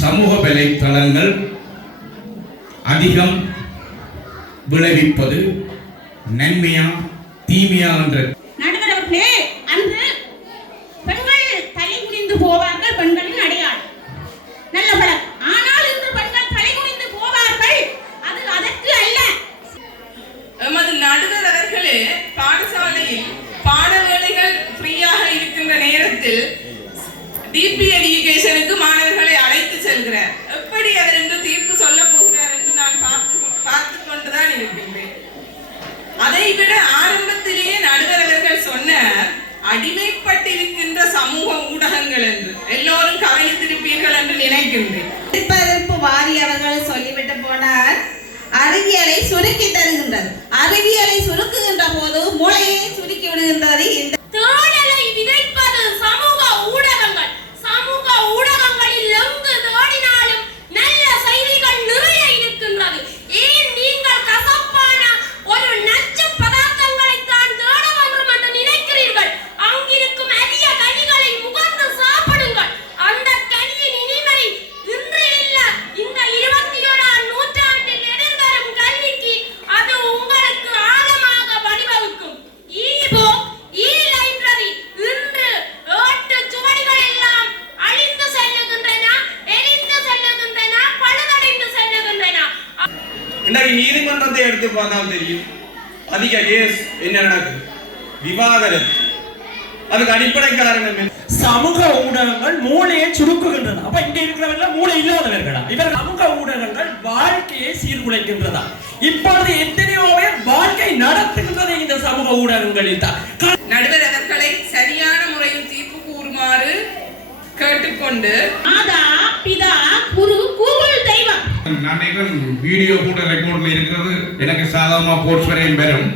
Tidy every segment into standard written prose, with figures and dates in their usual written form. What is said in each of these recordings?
சமூக வலைத்தளங்கள் அதிகம் விளைவிப்பது நன்மையா தீமையா என்ற நடுவர்களே, அன்று பெண்கள் தலை குனிந்து போவார்கள், பெண்களின் அடையாளம் நல்ல பலம். ஆனால் இன்று பெண்கள் தலை குனிந்து போவார்கள், அது அதற்கு அல்ல. எமது நடுவர் அவர்களே பாடசாலையில் பாட வேலைகள் ஃப்ரீயாக இருக்கின்ற நேரத்தில் டிபி எஜுகேஷனுக்கு மாணவர்களை அழைத்து செல்கிறார். எப்படி அவர் என்று தீர்ப்பு சொல்ல போகிறார் என்று நான் பார்த்து கொண்டுதான் இருக்கின்றேன். அதைவிட ஆரம்பத்திலேயே நடுவர் அவர்கள் சொன்னார், அடிமைப்பட்டிருக்கின்ற சமூக ஊடகங்கள் என்று எல்லோரும் கவனித்திருப்பீர்கள் என்று நினைக்கின்றேன். வாரி அவர்கள் சொல்லிவிட்டு போனார், அறிவியலை சுருக்கி தருகின்றது. அறிவியலை சுருக்குகின்ற போது மூளையை சுருக்கி விடுகின்றது. இந்த தேடலை விதைப்பது சமூக ஊடகங்கள். சமூக ஊடகங்களில் எங்கு தேடினாலும் நல்ல செய்திகள் நிறைய இருக்கின்றது. ஏன் நீங்கள் கசப்பான ஒரு நச்சு பதார்த்தங்களை தான் தேட வேண்டும் என்று நினைக்கிறீர்கள்? அங்கிருக்கும் அரிய கனிகளை முகர்ந்து சாப்பிடுங்கள். அந்த கனியின் இனிமை இன்று இல்ல, இந்த 21ஆம் நூற்றாண்டில் எதிர்வரும் கல்விக்கு அது உங்களுக்கு ஆழமாக வழிவகுக்கும். ஈபுக், லைப்ரரி இன்று ஏட்டு சுவடிகள் எல்லாம் அழிந்து செல்லுகின்றன, எரிந்து செல்லுகின்றன, பழுதடைந்து செல்லுகின்றன. இன்றைக்கு நீதிமன்றத்தை எடுத்து பார்த்தால் தெரியும், அதிக கேஸ் என்ன நடக்குது, விவாகரத்து. அதுக்கு அடிப்படை காரணம் சமூக ஊடகங்கள் மூளையை சுருக்குகின்றன. அப்ப இங்க இருக்கிறவர்கள் மூளை இல்லாதவர்களா? இவர் சமூக ஊடகங்கள் வாழ்க்கையை சீர்குலைக்கின்றதா? இப்பொழுது எத்தனையோ பேர் வாழ்க்கை நடத்துகின்றது இந்த சமூக ஊடகங்களில் தான். நடுவர் அவர்களை சரியான முறையில் தீர்ப்பு கூறுமாறு கேட்டுக்கொண்டு, மாதா பிதா குரு கூகுள் தெய்வம். நான் வீடியோ கூட ரெக்கார்ட்ல இருக்கிறது, எனக்கு சாதாரணமா போர்ட்ஸ் வரையும் பெறும்.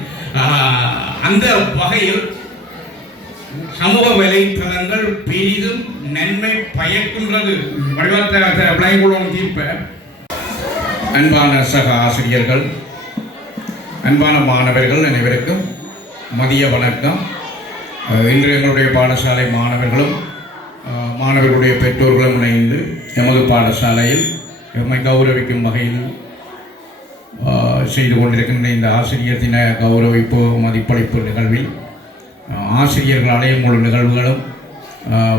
அந்த வகையில் சமூக வலைத்தளங்கள் பெரிதும் நன்மை பயக்கின்றது. வடிவத்தை தீர்ப்ப அன்பான சக ஆசிரியர்கள், அன்பான மாணவர்கள் அனைவருக்கும் மதிய வணக்கம். இன்று எங்களுடைய பாடசாலை மாணவர்களும் மாணவர்களுடைய பெற்றோர்களும் இணைந்து எமது பாடசாலையில் எம்மை கௌரவிக்கும் வகையில் செய்து கொண்டிருக்கின்ற இந்த ஆசிரியர் தின கௌரவிப்பு மதிப்பளிப்பு நிகழ்வில் ஆசிரியர்கள் அலையமுழு நிகழ்வுகளும்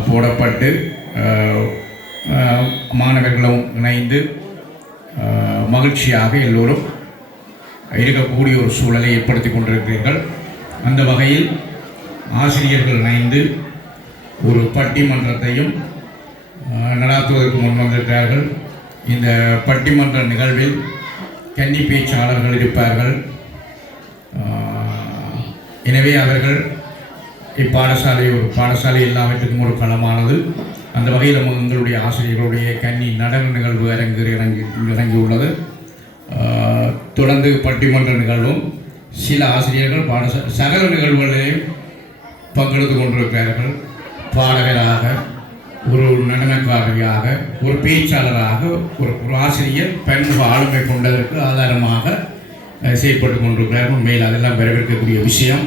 போடப்பட்டு மாணவர்களும் இணைந்து மகிழ்ச்சியாக எல்லோரும் இருக்கக்கூடிய ஒரு சூழலை ஏற்படுத்தி கொண்டிருக்கிறீர்கள். அந்த வகையில் ஆசிரியர்கள் இணைந்து ஒரு பட்டிமன்றத்தையும் நடாத்துவதற்கு முன் வந்திருக்கிறார்கள். இந்த பட்டிமன்ற நிகழ்வில் கன்னி பேச்சாளர்கள் இருப்பார்கள். எனவே அவர்கள் இப்பாடசாலை ஒரு பாடசாலை எல்லாவற்றுக்கும் ஒரு களமானது. அந்த வகையில் எங்களுடைய ஆசிரியர்களுடைய கன்னி நடன நிகழ்வு இறங்கியுள்ளது. தொடர்ந்து பட்டிமன்ற நிகழ்வும் சில ஆசிரியர்கள் சகல நிகழ்வுகளையும் பங்கெடுத்து கொண்டிருக்கிறார்கள். பாடகராக, ஒரு நடனக்காரியாக, ஒரு பேச்சாளராக ஒரு ஆசிரியர் பன்முக ஆளுமை கொண்டதற்கு ஆதாரமாக செயல்பட்டு கொண்டிருக்கிறார்கள். உண்மையில் அதெல்லாம் வரவேற்கக்கூடிய விஷயம்.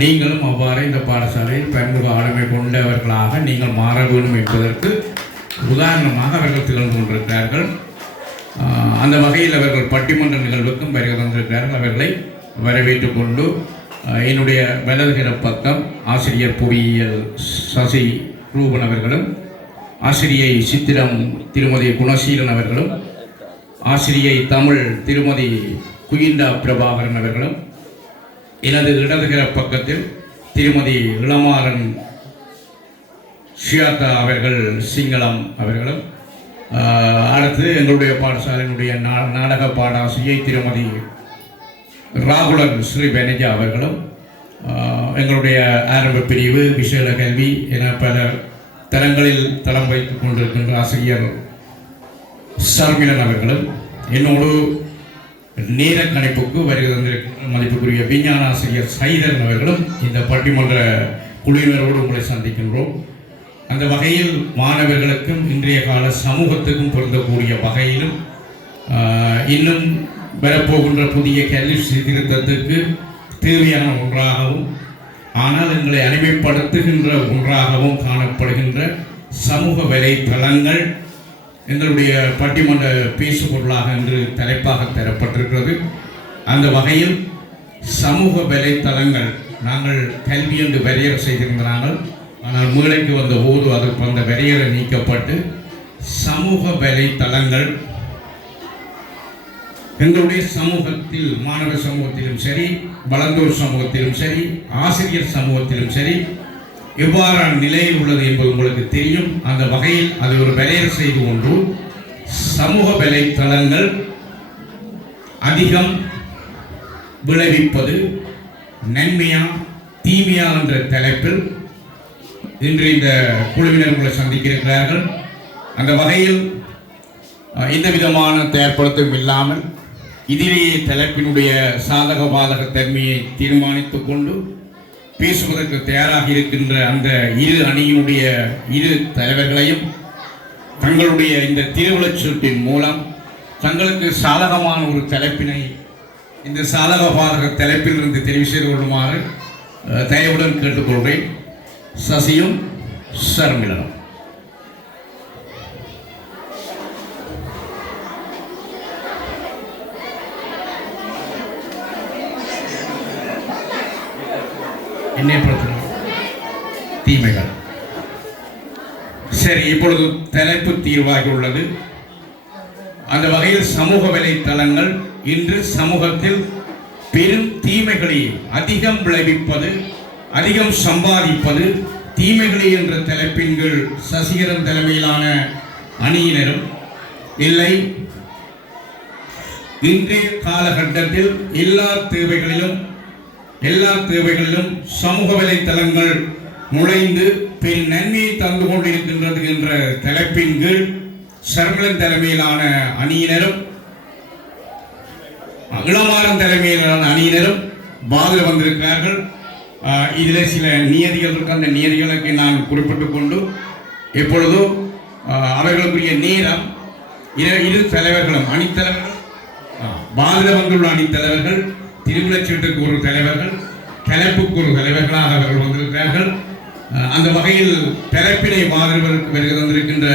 நீங்களும் அவ்வாறு இந்த பாடசாலையில் பன்முக ஆளுமை கொண்டவர்களாக நீங்கள் மாற வேண்டும் என்பதற்கு உதாரணமாக அவர்கள் திகழ்ந்து கொண்டிருக்கிறார்கள். அந்த வகையில் அவர்கள் பட்டிமன்ற நிகழ்வுக்கும் வருகை தந்திருக்கிறார்கள். அவர்களை வரவேற்றுக் கொண்டு என்னுடைய வலதுகிற பக்கம் ஆசிரியர் புவியியல் சசி ரூபன் அவர்களும், ஆசிரியை சித்திரம் திருமதி குணசீலன் அவர்களும், ஆசிரியை தமிழ் திருமதி குயிண்டா பிரபாகரன் அவர்களும், எனது இடதுகிற பக்கத்தில் திருமதி இளமாறன் ஷியாத்தா அவர்கள் சிங்களம் அவர்களும், அடுத்து எங்களுடைய பாடசாலையினுடைய நாடக பாடாசிரியை திருமதி ராகுலன் ஸ்ரீ பெனஜா அவர்களும், எங்களுடைய ஆரம்ப பிரிவு விசேட கல்வி என பல தளங்களில் தளம் வைத்துக் கொண்டிருக்கின்ற ஆசிரியர் சர்மிலன் அவர்களும், என்னோடு நேர கணிப்புக்கு வருகை தந்திருக்கின்ற மதிப்புக்குரிய விஞ்ஞான ஆசிரியர் சைதரன் அவர்களும் இந்த பட்டிமன்ற குழுவினரோடு உங்களை சந்திக்கின்றோம். அந்த வகையில் மாணவர்களுக்கும் இன்றைய கால சமூகத்துக்கும் பொருந்தக்கூடிய வகையிலும் இன்னும் வரப்போகின்ற புதிய கல்வி சீர்திருத்தத்துக்கு தேவையான ஒன்றாகவும் ஆனால் எங்களை அடிமைப்படுத்துகின்ற ஒன்றாகவும் காணப்படுகின்ற சமூக வலைத்தளங்கள் எங்களுடைய பட்டிமன்ற பேசு பொருளாக என்று தலைப்பாக தரப்பட்டிருக்கிறது. அந்த வகையில் சமூக வலைத்தளங்கள் நாங்கள் கல்வி என்று வரையறை செய்திருந்தார்கள். ஆனால் மேடைக்கு வந்த போது அதற்கு அந்த வரையறை நீக்கப்பட்டு சமூக வலைத்தளங்கள் எங்களுடைய சமூகத்தில், மாணவ சமூகத்திலும் சரி, வளர்ந்தோர் சமூகத்திலும் சரி, ஆசிரியர் சமூகத்திலும் சரி எவ்வாறான நிலையில் உள்ளது என்பது உங்களுக்கு தெரியும். அந்த வகையில் அது ஒரு வரையறை செய்து ஒன்று சமூக வலைத்தளங்கள் அதிகம் விளைவிப்பது நன்மையா தீமையா என்ற தலைப்பில் இன்று இந்த குழுவினர்களை சந்திக்கிறார்கள். அந்த வகையில் எந்த விதமான தயார்படுத்தவும் இல்லாமல் இதிலேயே தலைப்பினுடைய சாதக பாதக தன்மையை தீர்மானித்துக் கொண்டு பேசுவதற்கு தயாராக இருக்கின்ற அந்த இரு அணியினுடைய இரு தலைவர்களையும் தங்களுடைய இந்த திருவிழச்சீட்டின் மூலம் தங்களுக்கு சாதகமான ஒரு தலைப்பினை இந்த சாதக பாதக தலைப்பில் இருந்து தெரிவு செய்து கொள்ளுமாறு தயவுடன் கேட்டுக்கொள்கிறேன். சசியும் ஷர்மிளனும். என்னை பொறுத்த தீமைகள். சரி, இப்பொழுது தலைப்பு தீர்வாகி உள்ளது. அந்த வகையில் சமூக வலைத்தளங்கள் இன்று சமூகத்தில் பெரும் தீமைகளை அதிகம் விளைவிப்பது, அதிகம் சம்பாதிப்பது தீமைகளே என்ற தலைப்பின் கீழ் சசிகரன் தலைமையிலான அணியினரும் இல்லை, இன்றைய காலகட்டத்தில் எல்லா தேவைகளிலும் சமூக வலைத்தளங்கள் நுழைந்து பெரும் நன்மையை தந்து கொண்டிருக்கின்றது என்ற தலைப்பின் கீழ் ஷர்மிளன் தலைமையிலான அணியினரும் இளமாறன் தலைமையிலான அணியினரும் பாதில் வந்திருக்கிறார்கள். இதில் சில நியதிகள் இருக்கு. அந்த நியதிகளுக்கு நான் குறிப்பிட்டுக் கொண்டு எப்பொழுதோ அவர்களுக்குரிய நேரம் இரு தலைவர்களும் அணித்தலைவர்கள் பாதில் வந்துள்ள அணித்தலைவர்கள், திருவிழச்சீட்டுக்கு ஒரு தலைவர்கள், தலைப்புக்கு ஒரு தலைவர்களாக அவர்கள் வந்திருக்கிறார்கள். அந்த வகையில் தலைப்பினை பாதில் வந்திருக்கின்ற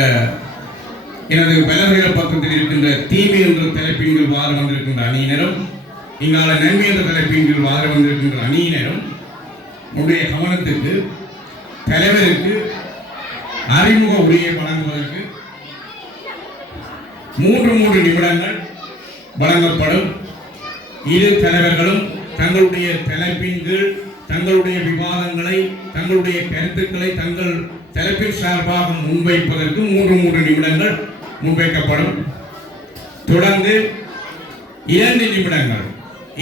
எனது வலதுகிற பக்கத்தில் இருக்கின்ற தீமை என்ற தலைப்பின் கீழ் வாத வந்திருக்கின்ற அணியினரும், இங்கால நன்மை என்ற தலைப்பின் கீழ் வாத வந்திருக்கின்ற அணியினரும் உடைய கவனத்துக்கு தலைவருக்கு அறிமுக உரையை வழங்குவதற்கு 3 நிமிடங்கள் வழங்கப்படும். இரு தலைவர்களும் தங்களுடைய தலைப்பின் கீழ் தங்களுடைய விவாதங்களை, தங்களுடைய கருத்துக்களை தங்கள் தலைப்பின் சார்பாக முன்வைப்பதற்கு 3 நிமிடங்கள் முன்வைக்கப்படும். தொடர்ந்து 2 நிமிடங்கள்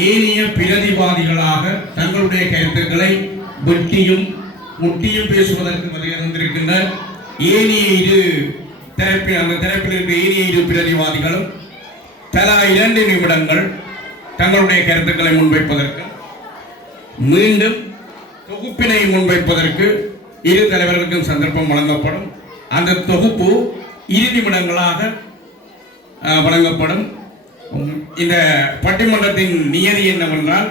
ஏனைய பிரதிவாதிகளாக தங்களுடைய கருத்துக்களை வெட்டியும் முட்டியும் பேசுவதற்கு வந்திருக்கின்ற ஏனைய இரு தரப்பில், அந்த தரப்பில் இருக்கிற ஏனைய இரு பிரதிவாதிகளும் தலா 2 நிமிடங்கள் தங்களுடைய கருத்துக்களை முன்வைப்பதற்கு, மீண்டும் தொகுப்பினை முன்வைப்பதற்கு இரு தலைவர்களுக்கும் சந்தர்ப்பம் வழங்கப்படும். அந்த தொகுப்பு 2 நிமிடங்களாக வழங்கப்படும். இந்த பட்டிமன்றத்தின் நியதி என்னவென்றால்,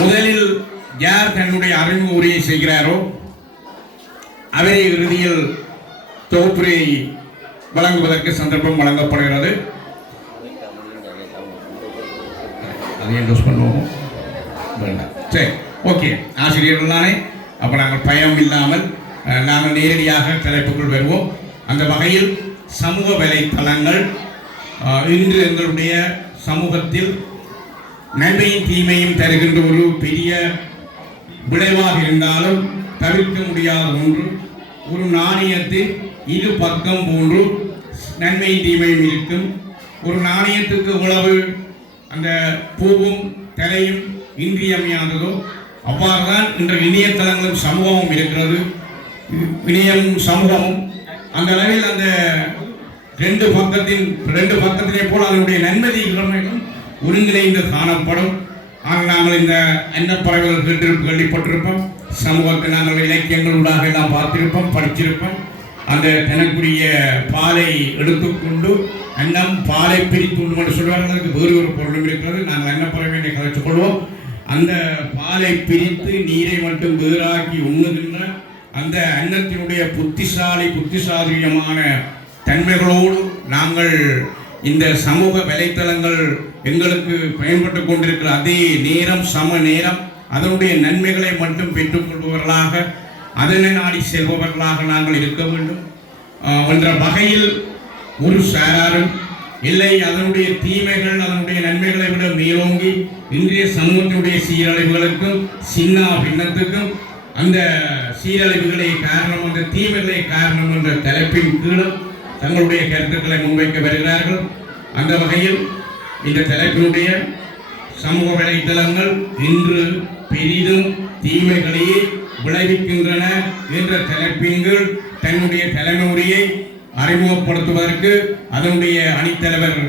முதலில் யார் தன்னுடைய அறிமுக உரையை செய்கிறாரோ அவரை இறுதியில் தொகுப்புரை வழங்குவதற்கு சந்தர்ப்பம் வழங்கப்படுகிறது. அதை என்டோஸ் பண்ணுவோம். சரி, ஓகே. ஆசிரியர்கள் தானே, அப்போ நாங்கள் பயம் இல்லாமல் நாங்கள் நேரடியாக தலைப்புக்குள் வருவோம். அந்த வகையில் சமூக வலைத்தளங்கள் இன்று எங்களுடைய சமூகத்தில் நன்மையும் தீமையும் தருகின்ற ஒரு பெரிய விளைவாக இருந்தாலும் தவிர்க்க முடியாத ஒன்று. ஒரு நாணயத்தின் இரு பக்கம் போன்று நன்மையும் தீமையும் இருக்கும். ஒரு நாணயத்துக்கு எவ்வளவு அந்த பூவும் தலையும் இன்றியமையாததோ அவ்வாறுதான் இன்று இணையதளங்களும் சமூகமும் இருக்கிறது. இணையம் சமூகமும் அந்த அளவில் அந்த ரெண்டு பக்கத்திலே போல அதனுடைய நன்மதி இளமைகளும் ஒருங்கிணைந்து காணப்படும். ஆனால் நாங்கள் இந்த அன்னப்பறவைகள் கேள்விப்பட்டிருப்போம். சமூகத்தை நாங்கள் இலக்கியங்களூடாக எல்லாம் பார்த்திருப்போம், படிச்சிருப்போம். அந்த தனக்குரிய பாலை எடுத்துக்கொண்டு அன்னம் பாலை பிரித்து என்று சொல்வார்கள். வேறு ஒரு பொருளும் இருக்கிறது. நாங்கள் அன்னப்பறவை கலைத்துக் கொள்வோம். அந்த பாலை பிரித்து நீரை மட்டும் வேறாக்கி உண்ணுகின்ற அந்த அன்னத்தினுடைய புத்திசாலியமான தன்மைகளோடு நாங்கள் இந்த சமூக வலைத்தளங்கள் எங்களுக்கு பயன்பட்டு கொண்டிருக்கிற அதே நேரம் சம நேரம் அதனுடைய நன்மைகளை மட்டும் பெற்றுக்கொள்பவர்களாக அதனை நாடி செல்பவர்களாக நாங்கள் இருக்க வேண்டும் என்ற வகையில் ஒரு சாராரும் இல்லை அதனுடைய தீமைகள் அதனுடைய நன்மைகளை விட மேலோங்கி இன்றைய சமூகத்தினுடைய சீரழிவுகளுக்கும் சின்ன பின்னத்துக்கும் அந்த சீரழிவுகளை காரணம் அந்த தீமைகளை காரணம் என்ற தலைப்பின் கீழும் தங்களுடைய கருத்துக்களை முன்வைக்க வருகிறார்கள். அந்த வகையில் இந்த தலைப்பினுடைய சமூக வலைத்தளங்கள் இன்று பெரிதும் தீமைகளையே விளைவிக்கின்றன என்ற தலைப்பின் கீழ் தன்னுடைய தலைமுறையை அறிமுகப்படுத்துவதற்கு அதனுடைய அணித்தலைவர்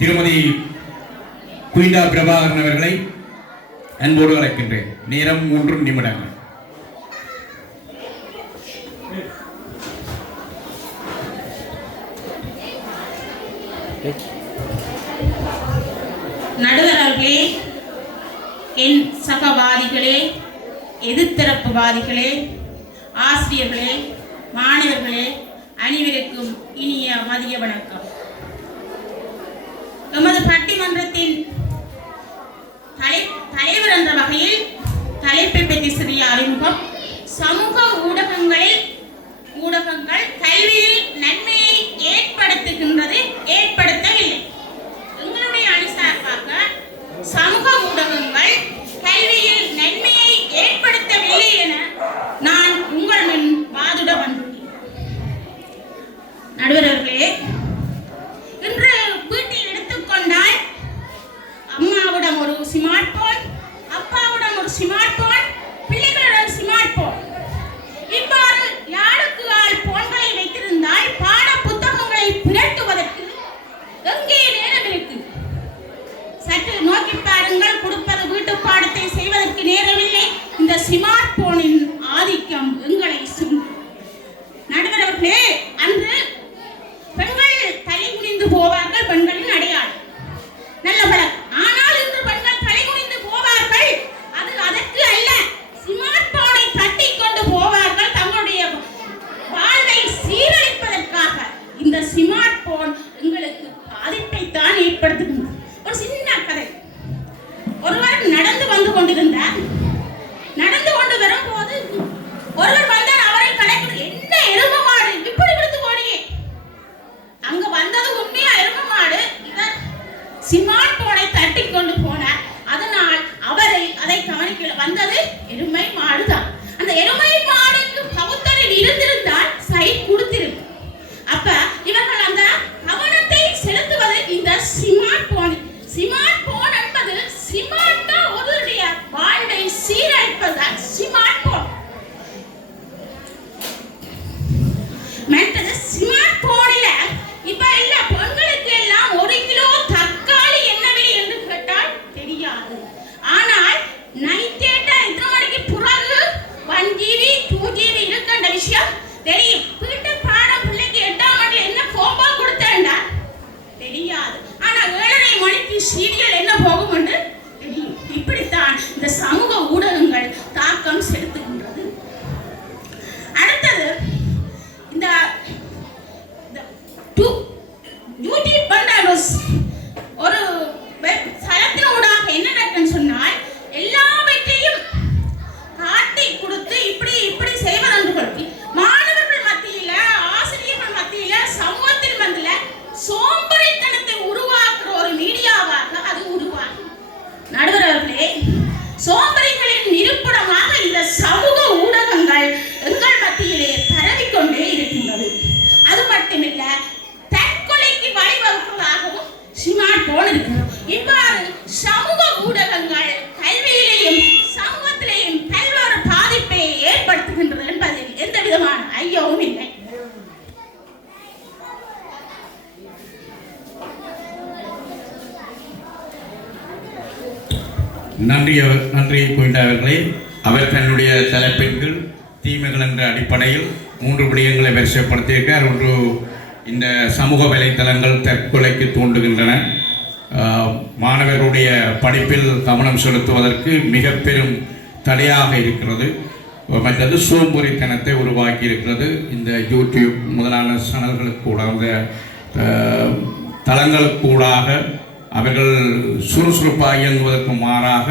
திருமதி குயிண்டா பிரபாகரன் அவர்களை அன்போடு அழைக்கின்றேன். நேரம் 3 நிமிடங்கள். நடுவர்களே, என் சகவாதிகளே, எதிர்த்தரப்புவாதிகளே, ஆசிரியர்களே, மாணவர்களே, அனைவருக்கும் இனிய மதிய வணக்கம். எமது பட்டிமன்றத்தின் தலைவர் என்ற வகையில் தலைப்பை பற்றி சிறிய அறிமுகம். சமூக ஊடகங்கள் கல்வியில் நன்மையை ஏற்படுத்துகின்றது, ஏற்படுத்தவில்லை. எங்களுடைய அணி சார்பாக சமூக ஊடகங்கள் கல்வியில் நன்மையை ஏற்படுத்தவில்லை என நான் உங்கள் முன் வாதிட வந்துள்ளேன். நடுவர்களே, இன்று வீட்டில் எடுத்துக்கொண்டால் அம்மாவிடம் ஒரு ஸ்மார்ட் போன், அப்பாவிடம் ஒரு ஸ்மார்ட் போன், பிள்ளைகளிடம் ஸ்மார்ட் போன். இவ்வாறு யாருக்கு ஆள் போன்களை வைத்திருந்தால் பாட புத்தகங்களை புரட்டுவதற்கு எங்கே நேரம் இருக்கு? சற்று நோக்கி பாருங்கள். கொடுப்பது வீட்டு பாடத்தை செய்வதற்கு நேரமில்லை. இந்த ஸ்மார்ட் போனின் ஆதிக்கம் எங்களை நடுவர்களே, அன்று பெண்கள் தலை குனிந்து போவார்கள், பெண்களின் அடையாளம் நல்ல பழக்கம். ஆனால் இன்று பெண்கள் தலை குனிந்து போவார்கள், அது அதற்கு அல்ல, ஸ்மார்ட் போனை தட்டி கொண்டு போவார்கள் தங்களுடைய வாழ்வை சீரழிப்பதற்காக. இந்த ஸ்மார்ட் போன் எங்களுக்கு பாதிப்பை தான் ஏற்படுத்துகின்றது. ஒரு சின்ன கதை. ஒருவர் நடந்து வந்து கொண்டிருந்தார். நடந்து கொண்டு வரும்போது ஒருவர் வந்தார். அவரை கடைக்கு என்ன எரும மாடு இப்படி விடுத்து போனியே? அங்க வந்தது உண்மையா எரும மாடு. இவர் ஸ்மார்ட் போனை தட்டி கொண்டு போனார். அதனால் அதை கவனிக்க வந்தது எருமை மாடுதான். அந்த எருமை மாடுக்கு பகுத்தறிவு இருந்திருந்தால் சைட் கொடுத்திருக்கு. அப்ப இவர்கள் அந்த கவனத்தை செலுத்துவது இந்த ஸ்மார்ட் போன். ஸ்மார்ட் போன் என்பது ஸ்மார்ட்டா ஒருவருடைய வாழ்வை சீரழிப்பதுதான் ஸ்மார்ட் போன். மற்றது ஸ்மார்ட் போனில இப்ப இல்ல பெண்களுக்கு எல்லாம் 1 கிலோ தக்காளி என்ன விலை என்று கேட்டால் தெரியாது. ஆனால் நைட் டேட்டா எத்தனை மணிக்கு பிறகு 1 GB 2 GB இருக்கின்ற விஷயம் தெரியும். வீட்டு பாடம் பிள்ளைக்கு 8ஆம் ஆண்டுல என்ன ஹோம்வொர்க் கொடுத்தேன்டா தெரியாது. ஆனா 7:30 மணிக்கு சீரியல் என்ன போகும் என்று தெரியும். இப்படித்தான் இந்த சமூக ஊடகங்கள் தாக்கம் செலுத்துகின்றது. அடுத்தது இந்த யூடியூப் ஒரு தளத்தினூடாக என்ன நடக்குன்னு சொன்னால் எல்லாவற்றையும் காட்டி கொடுத்து இப்படி செய்வதென்று கொடுத்து மாணவர்கள் மத்தியில, ஆசிரியர்கள் மத்தியில, சமூகத்தில் மத்தியில சோம்பேறித்தனத்தை உருவாக்குற ஒரு மீடியாவாக அது உருவாகும். நடுவர்களே, சோம்பேறிகளின் இருப்பிடமாக இந்த சமூக ஊடகங்கள் எங்கள் மத்தியிலே பரவிக்கொண்டே இருக்கின்றது. அது மட்டுமில்ல, தற்கொலைக்கு வழிவகுப்பதாகவும் ஸ்மார்ட் போன் இருக்கிறது. இவ்வாறு சமூக ஊடகங்கள் கல்வியிலேயும் சமூகத்திலேயும் பல்வேறு பாதிப்பை ஏற்படுத்துகின்றது என்பதில் எந்த விதமான ஐயமும் இல்லை. நன்றி குயிண்டா அவர்களே. அவர் தன்னுடைய தலைப்பின் கீழ் தீமைகள் என்ற அடிப்படையில் 3 விடயங்களை வரிசைப்படுத்தியிருக்கார். ஒன்று, இந்த சமூக வலைத்தளங்கள் தற்கொலைக்கு தூண்டுகின்றன, மாணவர்களுடைய படிப்பில் கவனம் செலுத்துவதற்கு மிக பெரும் தடையாக இருக்கிறது. மற்றது சோம்பேறித்தனத்தை உருவாக்கி இருக்கிறது. இந்த யூடியூப் முதலான சேனல்களுக்கு கூட அந்த தளங்களுக்கூடாக அவர்கள் சுறுசுறுப்பாக இயங்குவதற்கு மாறாக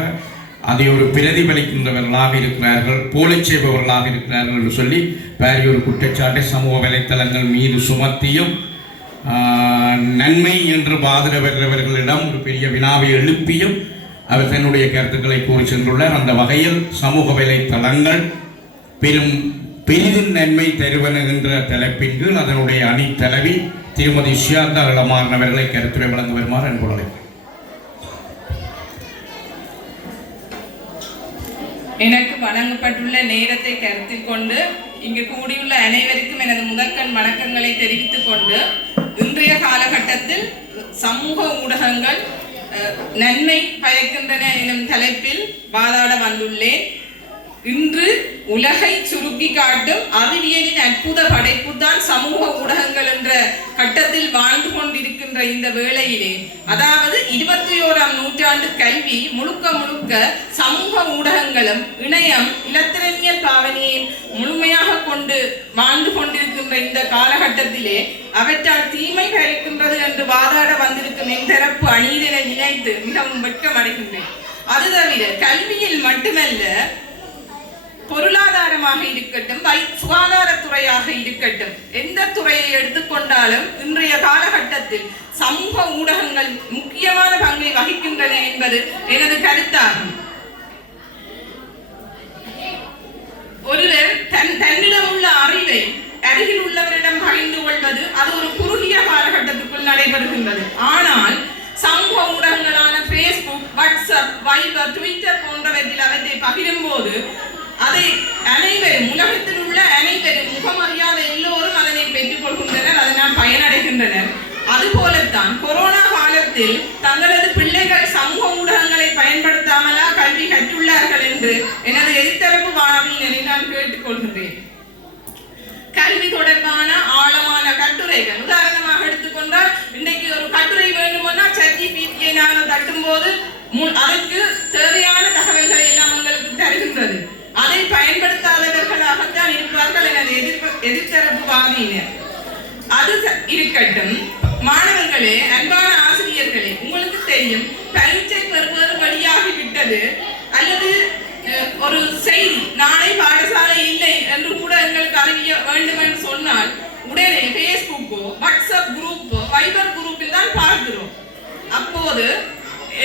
அதை ஒரு பிரதிபலிக்கின்றவர்களாக இருக்கிறார்கள், போலி செய்பவர்களாக இருக்கிறார்கள் என்று சொல்லி வேறு ஒரு குற்றச்சாட்டை சமூக வலைத்தளங்கள் மீது சுமத்தியும் நன்மை என்று வாதிடவர்களிடம் ஒரு பெரிய வினாவை எழுப்பியும் அவர் தன்னுடைய கருத்துக்களை கூறி சென்றுள்ளார். அந்த வகையில் சமூக வலைத்தளங்கள் பெரிதும் நன்மை தருவன என்ற தலைப்பின் கீழ் அதனுடைய அணி தலைவி திருமதி ஷியாதா இளமாறன் அவர்களை கருத்துரை வழங்க வருமாறு அன்புகளை. எனக்கு வழங்கப்பட்டுள்ள நேரத்தை கருத்தில் கொண்டு இங்கு கூடியுள்ள அனைவருக்கும் எனது முதற்கண் வணக்கங்களை தெரிவித்துக் கொண்டு இன்றைய காலகட்டத்தில் சமூக ஊடகங்கள் நன்மை பயக்கின்றன எனும் தலைப்பில் வாதாட வந்துள்ளேன். இன்று உலகை சுருக்கி காட்டும் அறிவியலின் அற்புத படைப்பு தான் சமூக ஊடகங்கள் என்ற கட்டத்தில் வாழ்ந்து கொண்டிருக்கின்ற இந்த வேளையிலே, அதாவது 21ஆம் நூற்றாண்டு கல்வி முழுக்க சமூக ஊடகங்களும் இணையம் இலத்திரனியல் பாவனையை முழுமையாக கொண்டு வாழ்ந்து கொண்டிருக்கின்ற இந்த காலகட்டத்திலே அவற்றால் தீமை பயக்கின்றது என்று வாதாட வந்திருக்கும் என் தரப்பு அநீதியை நினைத்து மிகவும் வெட்கம் அடைகின்றேன். அது தவிர கல்வியில் மட்டுமல்ல, பொருளாதாரமாக இருக்கட்டும், சுகாதாரத்துறையாக இருக்கட்டும், எந்த துறையை எடுத்துக்கொண்டாலும் இன்றைய காலகட்டத்தில் சமூக ஊடகங்கள் முக்கியமான பங்கை வகிக்கின்றன என்பது எனது கருத்தாகும். ஒருவர் தன்னிடம் உள்ள அறிவை அருகில் உள்ளவரிடம் பகிர்ந்து கொள்வது அது ஒரு குறுகிய காலகட்டத்துக்குள் நடைபெறுகின்றது. ஆனால் சமூக ஊடகங்களான Facebook, WhatsApp, Viber, Twitter போன்றவற்றில் அவற்றை பகிரும் போது அதை அனைவரும், உலகத்தில் உள்ள அனைவரும், முகமறியாத எல்லோரும் அதனை பெற்றுக் கொள்கின்றனர், அதனால் பயனடைகின்றனர். அதுபோலத்தான் கொரோனா காலத்தில் தங்களது பிள்ளைகள் சமூக ஊடகங்களை பயன்படுத்தாமலா கல்வி கற்றுள்ளார்கள் என்று எனது எதிர்த்தரப்பு வானொலியினரை நான் கேட்டுக்கொள்கின்றேன். கல்வி தொடர்பான ஆழமான கட்டுரைகள் உதாரணமாக எடுத்துக்கொண்டால், இன்றைக்கு ஒரு கட்டுரை வேண்டுமென்னா ChatGPT-யை நாங்கள் தட்டும் போது அதற்கு தேவையான தகவல்களை எல்லாம் எங்களுக்கு தருகின்றது. அதை பயன்படுத்தாதவர்களாகத்தான் இருப்பார்கள் எனது எதிர்த்தரப்பு வாதியினர். அது இருக்கட்டும். மாணவர்களே, அன்பான ஆசிரியர்களே, உங்களுக்கு தெரியும் பரீட்சை பெறுவது வழியாகிவிட்டது அல்லது ஒரு செய்தி நாளை பாடசாலை இல்லை என்று கூட எங்களுக்கு அறிவிக்க வேண்டும் என்று சொன்னால் உடனே Facebookோ, WhatsApp குரூப்போ, Viber குரூப்பில் தான் பார்க்கிறோம். அப்போது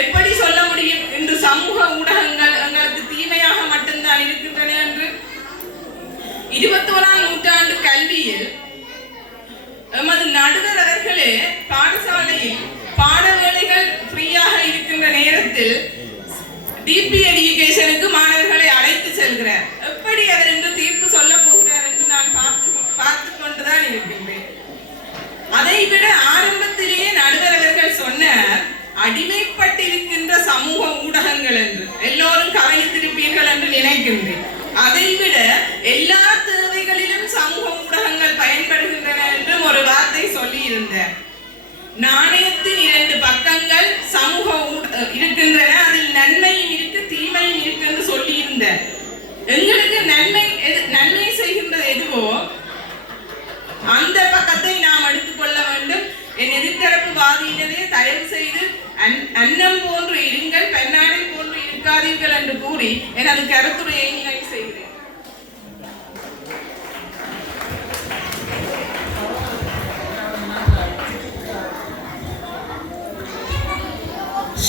எப்படி சொல்ல முடியும் இன்று சமூக ஊடகங்கள் எங்களுக்கு தீமையாக மட்டும்தான் இருக்கின்றன என்று? 21ஆம் நூற்றாண்டு கல்வியில் எமது நடுவர் அவர்களே பாடசாலையில் பாட வேலைகள் ஃப்ரீயாக இருக்கின்ற நேரத்தில் டிபி எஜுகேஷனுக்கு மாணவர்களை அழைத்து செல்கிறார். எப்படி அவர் என்று தீர்ப்பு சொல்ல போகிறார் என்று நான் பார்த்து கொண்டுதான் இருக்கின்றேன். அதைவிட ஆரம்பத்திலேயே நடுவர் அவர்கள் சொன்னார், அடிமைப்பட்டிருக்கின்ற சமூக ஊடகங்கள் என்று. எல்லோரும் கவனித்திருப்பீர்கள் என்று நினைக்கின்றேன். அதைவிட எல்லா தேவைகளிலும் சமூக ஊடகங்கள் பயன்படுகின்றன என்றும் ஒரு வார்த்தை சொல்லி இருந்தார். நாணயத்தின் 2 பக்கங்கள் சமூக இருக்கின்றன, அதில் நன்மையும் இருக்கு தீமையும் இருக்கு என்று சொல்லி இருந்தார். எங்களுக்கு நன்மை செய்கின்றது எதுவோ அந்த பக்கத்தை நாம் எடுத்துக்கொள்ள வேண்டும். என் எதிர்த்தரப்பு வாதியினரே தயவு செய்து அன்னம் போன்று இருங்கள், பெண்ணாடை போன்று இருக்காதீர்கள் என்று கூறி எனது கருத்துரையை நிறைவு செய்கிறேன்.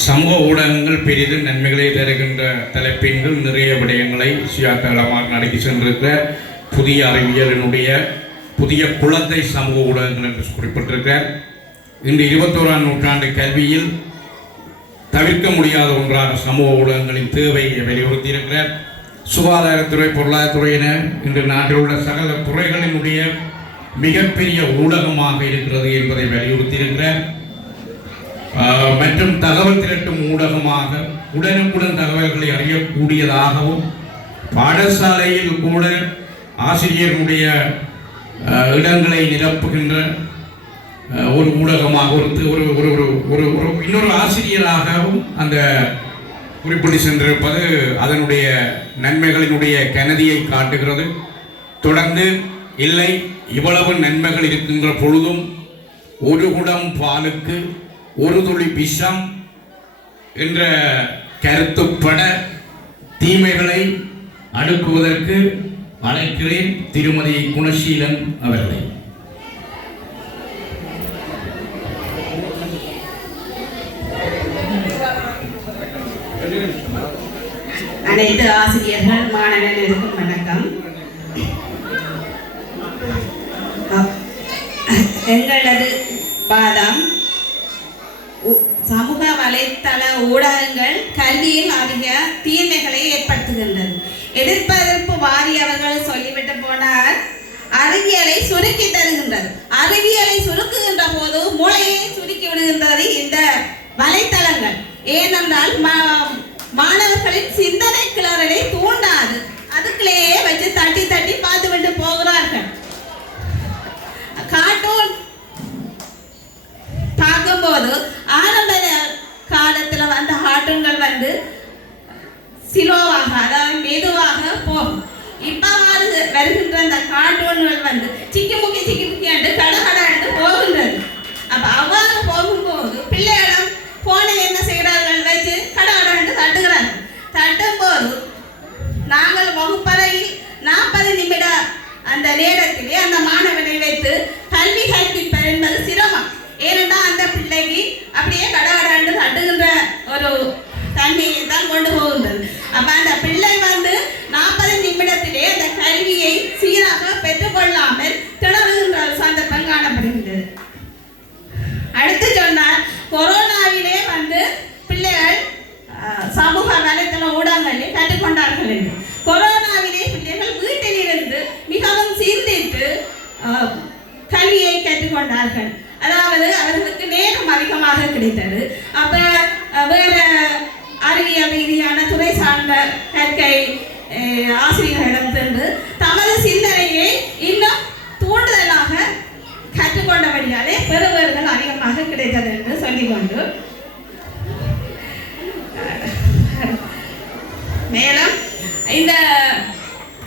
சமூக ஊடகங்கள் பெரிதும் நன்மைகளை தருகின்ற தலைப்பின்கள் நிறைய விடயங்களை சுயாதளமாக நடத்தி சென்றிருக்கிற புதிய அறிவியலினுடைய புதிய குழந்தை சமூக ஊடகங்கள் என்று குறிப்பிட்டிருக்கிறார். இன்று 21ஆம் நூற்றாண்டு கல்வியில் தவிர்க்க முடியாத ஒன்றாக சமூக ஊடகங்களின் தேவையை வலியுறுத்தியிருக்கிறார். சுகாதாரத்துறை, பொருளாதாரத்துறையின இன்று நாட்டில் உள்ள சகல துறைகளினுடைய மிகப்பெரிய ஊடகமாக இருக்கிறது என்பதை வலியுறுத்தியிருக்கிறார். மற்றும் தகவல் திரட்டும் ஊடகமாக உடனுக்குடன் தகவல்களை அறியக்கூடியதாகவும், பாடசாலையில் கூட ஆசிரியர்களுடைய இடங்களை நிரப்புகின்ற ஒரு ஊடகமாக, இன்னொரு ஆசிரியராகவும் அந்த குறிப்பிட்டு சென்றிருப்பது அதனுடைய நன்மைகளினுடைய கனதியை காட்டுகிறது. தொடர்ந்து இல்லை, இவ்வளவு நன்மைகள் இருக்கின்ற பொழுதும் ஒரு குடம் பாலுக்கு ஒரு துளி விஷம் என்ற கருத்துப்பட தீமைகளை அடுக்குவதற்கு அழைக்கிறேன் திருமதி குணசீலன் அவர்களை. அனைத்து ஆசிரியர்கள் மாணவர்களுக்கும் வணக்கம். எங்களது பாதம் சமூக வலைத்தள ஊடகங்கள் கல்வியில் அதிக தீமைகளை ஏற்படுத்துகின்றது. எதிர்பார்ப்பு வாரியவர்கள் சொல்லிவிட்டு போனார், அறிவியலை சுருக்கி தருகின்றது. அறிவியலை சுருக்குகின்ற போது மூளையை சுருக்கி விடுகின்றது இந்த வலைத்தளங்கள். ஏனென்றால் மாணவர்களின் சிந்தனை கிளறலை தூண்டாது. அதுக்குள்ளேயே வச்சு தட்டி தட்டி பார்த்து விட்டு போகிறார்கள். கார்ட்டூன் பார்க்கும்போது ஆரம்ப காலத்தில் வந்த கார்ட்டூன்கள் சிலோவாக, அதாவது மெதுவாக போகும். இப்போ வருகின்ற அந்த கார்ட்டூன்கள் சிக்கி முக்கி என்று கடகடன்னு போகின்றது. அப்போ அவ்வாறு போகும்போது பிள்ளைகளிடம் போனை என்ன செய்கிறார்கள், வச்சு கடகடன்னு தட்டுகிறார்கள். தட்டும்போது நாங்கள் வகுப்பறையில் 40 நிமிட அந்த நேரத்திலே அந்த மாணவனை வைத்து கல்வி கற்பிப்பது என்பது சிரமம். ஏனென்றால் அந்த பிள்ளைக்கு அப்படியே கடகடன்னு தட்டுகின்ற ஒரு தன்மையை தான் கொண்டு போகின்றது. அப்போ அந்த பிள்ளை 40 நிமிடத்திலே அந்த கல்வியை சீராக பெற்றுக்கொள்ளாமல் திணறுகின்ற சந்தர்ப்பம் காணப்படுகின்றது. அடுத்து சொன்னால், கொரோனாவிலே பிள்ளைகள் சமூக வலைத்தள ஊடகங்களில் கற்றுக்கொண்டார்கள் என்று. கொரோனாவிலே பிள்ளைகள் வீட்டில் இருந்து மிகவும் சிந்தித்து கல்வியை கற்றுக்கொண்டார்கள். அதாவது அவர்களுக்கு நேரம் அதிகமாக கிடைத்தது. அப்போ வேறு அறிவியல் ரீதியான துறை சார்ந்த கற்கை ஆசிரியர்களிடம் சென்று தமது சிந்தனையை இன்னும் தூண்டுதலாக கற்றுக்கொண்டபடியாலே பெறுவர்கள் அதிகமாக கிடைத்தது என்று சொல்லிக்கொண்டு, மேலும் இந்த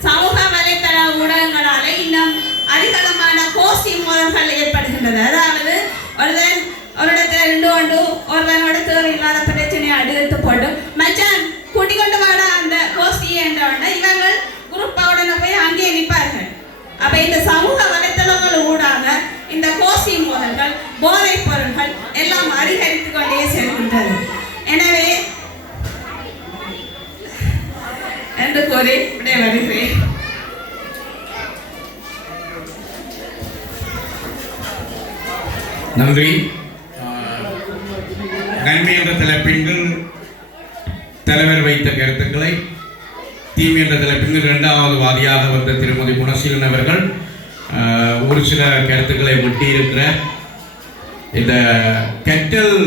சமூக வலைத்தள ஊடகங்களால இன்னும் அதிகளமான கோஷ்டி மோதல்கள் ஏற்படுகின்றது. அதாவது ஒரு இடத்துல ரெண்டு கொண்டு ஒருவனோட தேவையில்லாத பிரச்சனையை அடுத்து போட்டு மச்சான் கூட்டி கொண்டு வாடா அந்த கோஷ்டியை என்றவுடனே இவங்கள் குரூப்பாவுடனே போய் அங்கேயே நிற்பார்கள். அப்ப இந்த சமூக வலைத்தளங்கள் ஊடாக இந்த கோஷ்டி மோதல்கள், போதைப் பொருட்கள் எல்லாம் அதிகரித்து கொண்டே செல்கின்றது. எனவே என்று கூறி விடைபெறுகிறேன். நன்றி. நன்மை என்ற தலைப்பின்கள் தலைவர் வைத்த கருத்துக்களை, தீமை என்ற தலைப்பின்கள் இரண்டாவது வாதியாக வந்த திருமதி குணசீலன் அவர்கள் ஒரு சில கருத்துக்களை ஒட்டியிருக்கிற இந்த கற்றல்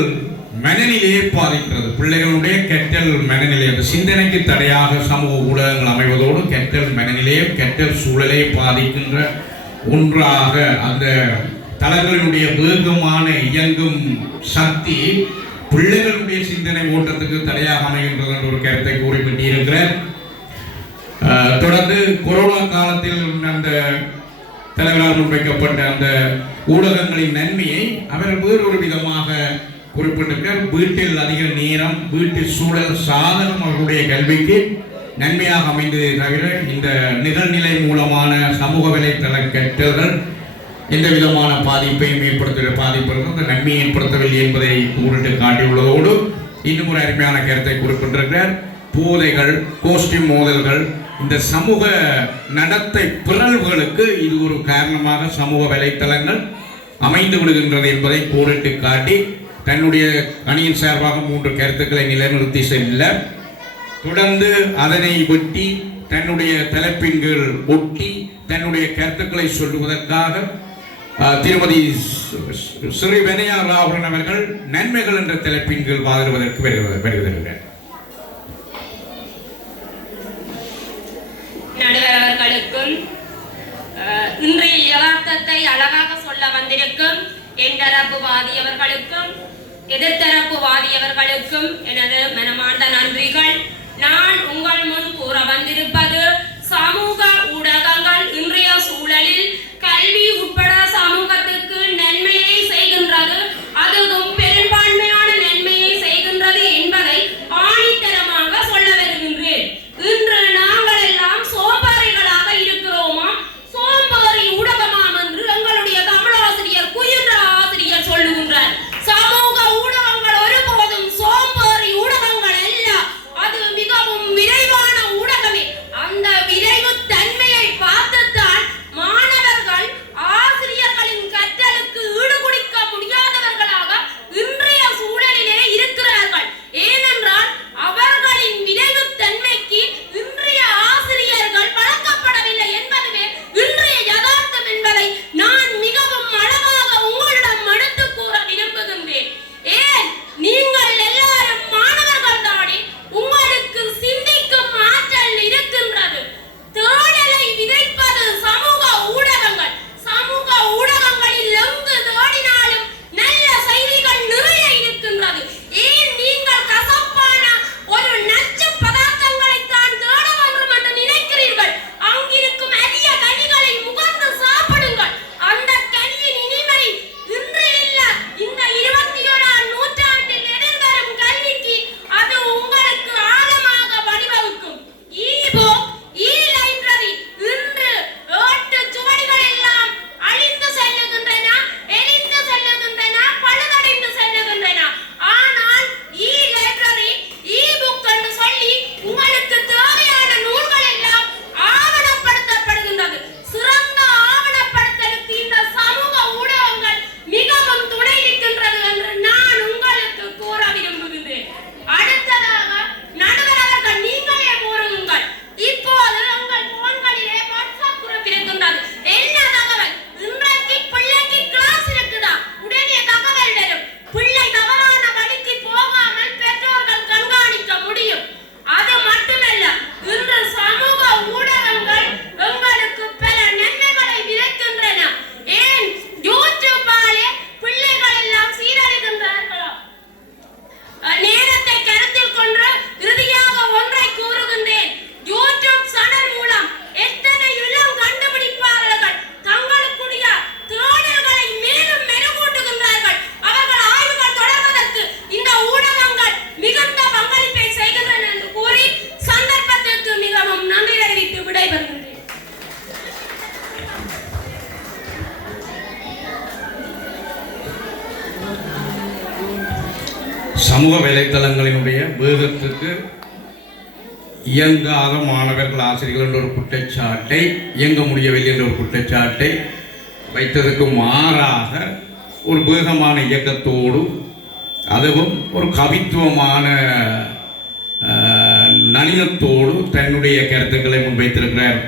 மனநிலையை பாதிக்கிறது. பிள்ளைகளுடைய கற்றல் மனநிலை, அந்த சிந்தனைக்கு தடையாக சமூக ஊடகங்கள் அமைவதோடு கற்றல் மனநிலையை, கற்றல் சூழலை பாதிக்கின்ற ஒன்றாக அந்த தளங்களினுடைய வேகமான இயங்கும் சக்தி பிள்ளைகளுடைய சிந்தனை ஓட்டத்துக்கு தடையாக அமைகின்றது என்ற ஒரு கருத்தை கூறிவிட்டிருக்கிறார். தொடர்ந்து கொரோனா காலத்தில் அந்த தலைவரால் முன்வைக்கப்பட்ட அந்த ஊடகங்களின் நன்மையை அவர் வேறொரு விதமாக குறிப்பிட்டிருக்கிறார். வீட்டில் அதிக நேரம், வீட்டில் சூழல் சாதகம் அவர்களுடைய கல்விக்கு நன்மையாக அமைந்ததை தவிர இந்த நிகழ்நிலை மூலமான சமூக வலைத்தள கற்றல்கள் எந்த விதமான பாதிப்பையும் பாதிப்பு நன்மையை ஏற்படுத்தவில்லை என்பதை கூறிட்டு காட்டியுள்ளதோடு இன்னும் ஒரு அருமையான கருத்தை குறிப்பிட்டிருக்கிறார். போதைகள், கோஷ்டி மோதல்கள், இந்த சமூக நடத்தை பிறழ்வுகளுக்கு இது ஒரு காரணமாக சமூக வலைத்தளங்கள் அமைந்து விடுகின்றது என்பதை கூறிட்டு காட்டி தன்னுடைய அணியின் சார்பாக 3 கருத்துக்களை நிலைநிறுத்தி செல்ல, தொடர்ந்து அதனை ஒட்டி தன்னுடைய தலைப்பின்கள் ஒட்டி தன்னுடைய கருத்துக்களை சொல்லுவதற்காக திருமதி ஸ்ரீ வெனையா ராகுலன் அவர்கள் நன்மைகள் என்ற தலைப்பின் கீழ் வாதிடுவதற்கு வருகிறார். நடுவர் அவர்களுக்கும் இன்றைய யதார்த்தத்தை அழகாக சொல்ல வந்திருக்கும் என் தரப்பு வாதியவர்களுக்கும் எதிர்த்தரப்பு வாதியவர்களுக்கும் எனது மனமார்ந்த நன்றிகள். நான் உங்கள் முன் கூற வந்திருப்பது சமூக ஊடகங்கள் இன்றைய சூழலில் கல்வி உட்பட சமூகத்துக்கு நன்மையை செய்கின்றது, அதுவும் பெரும்பான்மையான நன்மையை செய்கின்றது என்பதை ஆணித்தரமாக சொல்ல வருகின்றேன். இன்று நாங்கள் எல்லாம் சோம்பேறிகளாக இருக்கிறோமா, சோம்பேறி ஊடகமாம் என்று எங்களுடைய தமிழாசிரியர் குயின்ற ஆசிரியர் சொல்லுகின்றார். சமூக ஊடகங்கள் ஒருபோதும் சோம்பேறி ஊடகங்கள் அல்ல, அது மிகவும் விரைவான ஊடகமே. அந்த விரைவு தன்மையை பார்த்துத்தான் மாணவர்கள் ஆசிரியர்களின் கற்றலுக்கு ஈடுகுடிக்க முடியாதவர்களாக இன்றைய சூழலிலே இருக்கிறார்கள். ஏனென்றால் அவர்களின் விரைவு தன்மைக்கு இன்றைய ஆசிரியர்கள் பழக்கப்படவில்லை என்பதுவே இன்றைய யதார்த்தம் என்பதை நான் மிகவும் அழகாக உங்களிடம் எடுத்து கூற விரும்புகின்றேன். ஏன் நீங்கள் எல்லாரும் மாணவர்கள் தானே, உங்களுக்கு சிந்திக்கும் ஆற்றல் இருக்கின்றது. தேடலை விதைப்பது சமூக ஊடகங்கள். சமூக ஊடகங்களில் எங்கு தேடினாலும் நல்ல செய்திகள் நிறைய இருக்கின்றது. ஏன் நீங்கள் கசப்பான ஒரு நச்சு பதார்த்தங்களை தான் தேட வேண்டும் என்று நினைக்கிறீர்கள்? அங்கிருக்கும் அரிய கனிகளை முகர்ந்து சாப்பிடுங்கள். அந்த கனியின் இனிமை இன்று இல்ல, இந்த 21ஆம் நூற்றாண்டில் எதிர்வரும் கல்விக்கு அது உங்களுக்கு ஆழமாக வழிவகுக்கும். ஈபுக், லைப்ரரி இன்று ஏட்டு சுவடிகள் எல்லாம் அழிந்து செல்லுகின்றன, எரிந்து செல்லுகின்றன, பழுதடைந்து செல்லுகின்றன. ஆனால் லைப்ரரி, புக் என்று சொல்லி உங்களுக்கு தேவையான நூல்கள் எல்லாம் ஆவணப்படுத்தப்படுகின்றது. சிறந்த ஆவணப்படுத்தலுக்கு இந்த சமூக ஊடகங்கள் மிகவும் துணை நிற்கின்றது என்று நான் உங்களுக்கு கூற விரும்புகின்றேன். அடுத்ததாக நடுவர் அவர்கள் நீங்களே கூறுங்கள். இப்போது உங்கள் போன்களிலே வாட்ஸ்அப் குரூப் இருக்கின்றது. என்ன தகவல்? இன்றைக்கு பிள்ளைக்கு கிளாஸ் இருக்குதா? உடனே தகவல் வரும். பிள்ளை தவறான வழிக்கு போகாமல் பெற்றோர்கள் கண்காணிக்க முடியும். அது மட்டுமல்ல, இன்று சமூக ஊடகங்கள் எங்களுக்கு பல நன்மைகளை விதைக்கின்றன. ஏன் யூடியூப்பாலே பிள்ளைகள் எல்லாம் சீரழிகின்றார்களா? நேரத்தை கருத்தில் கொண்டு இறுதியாக ஒன்றை கூறுகின்றேன். யூடியூப் சேனல் மூலம் எத்தனை இளம் கண்டுபிடிப்பாளர்கள் தங்களுக்குரிய தேடல்களை மேலும் மெருகூட்டுகின்றார்கள். அவர்கள் ஆய்வுகள் தொடர்வதற்கு இந்த ஊடகங்கள் மிகுந்த பங்களிப்பை செய்கின்றன என்று கூறி சந்தர்ப்பத்திற்கு மிகவும் நன்றி தெரிவித்து விடைபெறுகின்றேன். சமூக வலைத்தளங்களினுடைய வேகத்துக்கு இயங்காத மாணவர்கள் ஆசிரியர்கள் என்ற ஒரு குற்றச்சாட்டை, இயங்க முடியவில்லை என்ற ஒரு குற்றச்சாட்டை வைத்ததற்கு மாறாக ஒரு வேகமான இயக்கத்தோடு, அதுவும் ஒரு கவித்துவமான நளினத்தோடு தன்னுடைய கருத்துக்களை முன்வைத்திருக்கிறார்